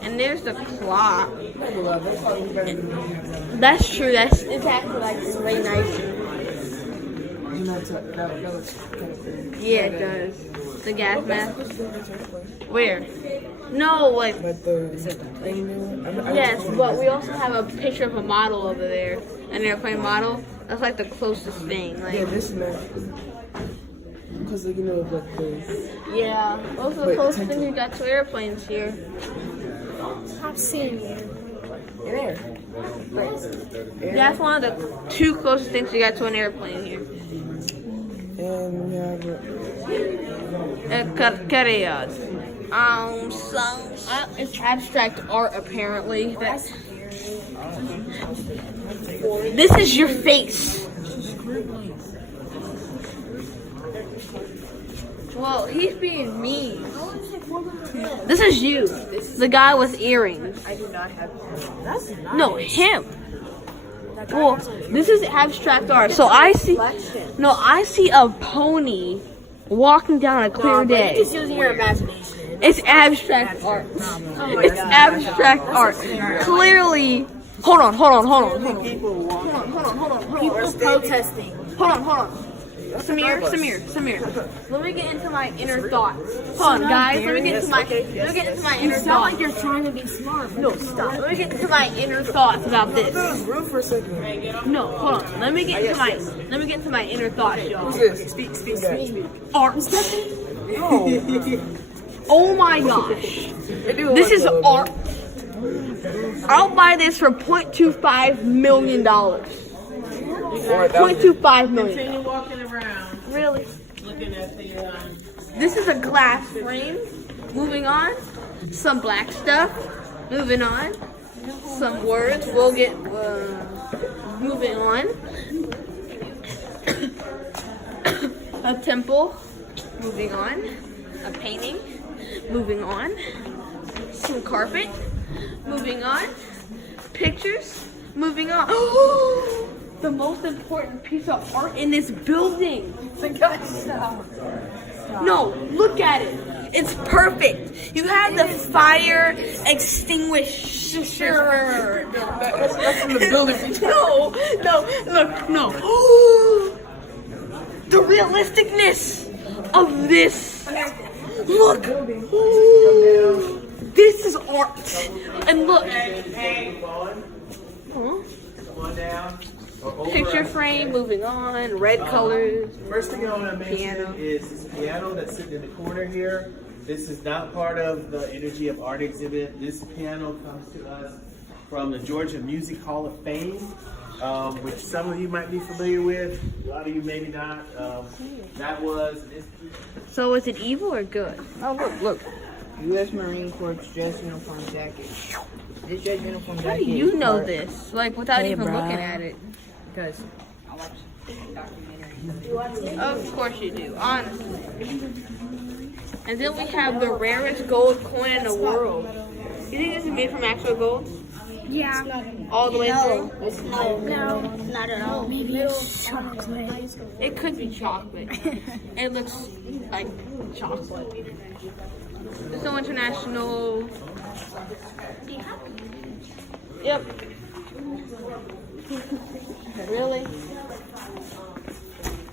And there's the clock. That's true. It's actually like way nicer. Yeah, it does. The gas mask. Where? No, like. Yes, but we also have a picture of a model over there, an airplane model. That's like the closest thing. Like. Yeah, this man. Because you know, like the. Yeah, those are the closest things we got to airplanes here. I've seen you. In there. That's one of the two closest things we got to an airplane here. And we have. It's abstract art apparently. This is your face. Well, he's being mean. This is you. The guy with earrings. I do not have. That's nice. No, him. Well, this is abstract art. So I see a pony walking down a clear day. You're just using your imagination. It's abstract art. It's abstract art. Clearly. Hold on. People protesting. Hold on. Samir. Let me get into my inner thoughts. Hold on, guys. Let me get into my inner thoughts. You sound like you're trying to be smart. No, stop. Let me get into my inner thoughts about this. Room for a second. No, hold on. Let me get into my inner thoughts, y'all. Who's this? Speak. Art. No. Oh my gosh. This is art. I'll buy this for $0.25 million. $0.25 million. Continue walking around, Really? looking at the. This is a glass frame. Moving on. Some black stuff. Moving on. Some words. We'll get moving on. A temple. Moving on. A painting. Moving on. Some carpet. Moving on. Pictures. Moving on. The most important piece of art in this building. No, look at it. It's perfect. You have the fire extinguisher. That's in the building. No. The realisticness of this. Look. This is art. And look. Come on down. Picture frame, moving on, red colors. First thing I want to mention Piano. is this piano that's sitting in the corner here. This is not part of the Energy of Art exhibit. This piano comes to us from the Georgia Music Hall of Fame, which some of you might be familiar with. A lot of you maybe not. That was an institute. So is it evil or good? Oh, look. U.S. Marine Corps dress uniform jacket. This dress uniform jacket. How do you is know part- this? Like without Hey, even bro. looking at it? Because I watch documentaries. Of course you do, honestly. And then we have the rarest gold coin in the world. You think this is made from actual gold? Yeah. All the way through? No, not at all. Maybe it's chocolate. It could be chocolate. It looks like chocolate. There's no international. Yep. Really?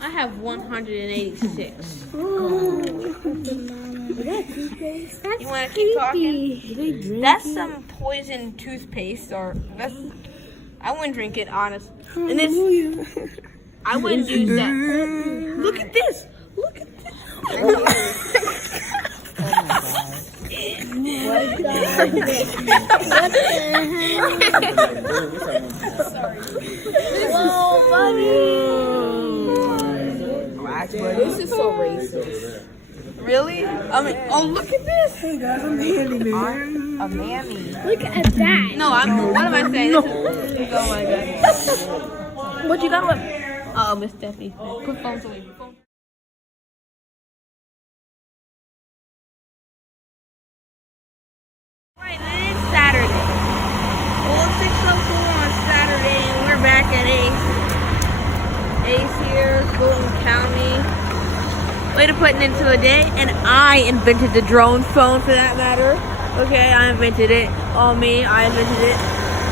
I have 186. You want to keep talking? That's some poison toothpaste, or that's. I wouldn't drink it, honest. And this, I wouldn't use that. Look at this. Look at this. Whoa, buddy. This is so racist. Really? I mean, oh, look at this. Hey guys, I'm Danny, man. A mammy. Look at that. No, what am I saying? This is, oh my god. What you got with? Oh, Miss Steffi. Put phones away. Put phones. Right, it is Saturday. Well, it's 6:04 on Saturday, and we're back at Ace. Ace here, Fulton County. Way to put it into a day, and I invented the drone phone for that matter. Okay, I invented it. All me, I invented it.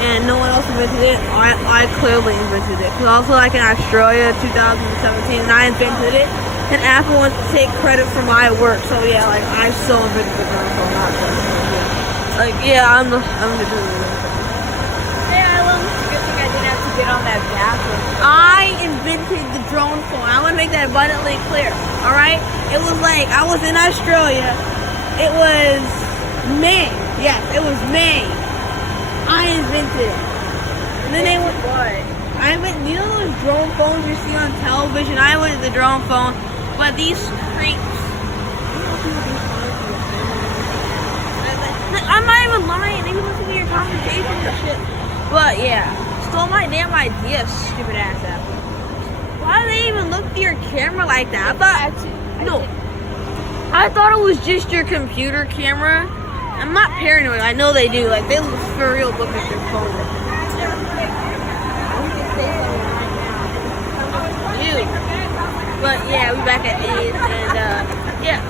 And no one else invented it. I clearly invented it. Because also like in Australia 2017, and I invented it. And Apple wants to take credit for my work. So yeah, like I so invented the drone phone, not them. Like yeah, I'm the Hey, Isla. Good thing I didn't have to get on that bathroom. I invented the drone phone. I want to make that abundantly clear. All right? It was like I was in Australia. It was May. Yes, it was May. I invented it. And then they went. What? I invented. You know those drone phones you see on television? I invented the drone phone. But these creeps. I'm not even lying. They can listen to your conversations and shit. But yeah, stole my damn idea, stupid ass Apple. Why do they even look through your camera like that? I thought it was just your computer camera. I'm not paranoid. I know they do. Like they look for real. Look at your phone. Dude. But yeah, we back at A's, and yeah.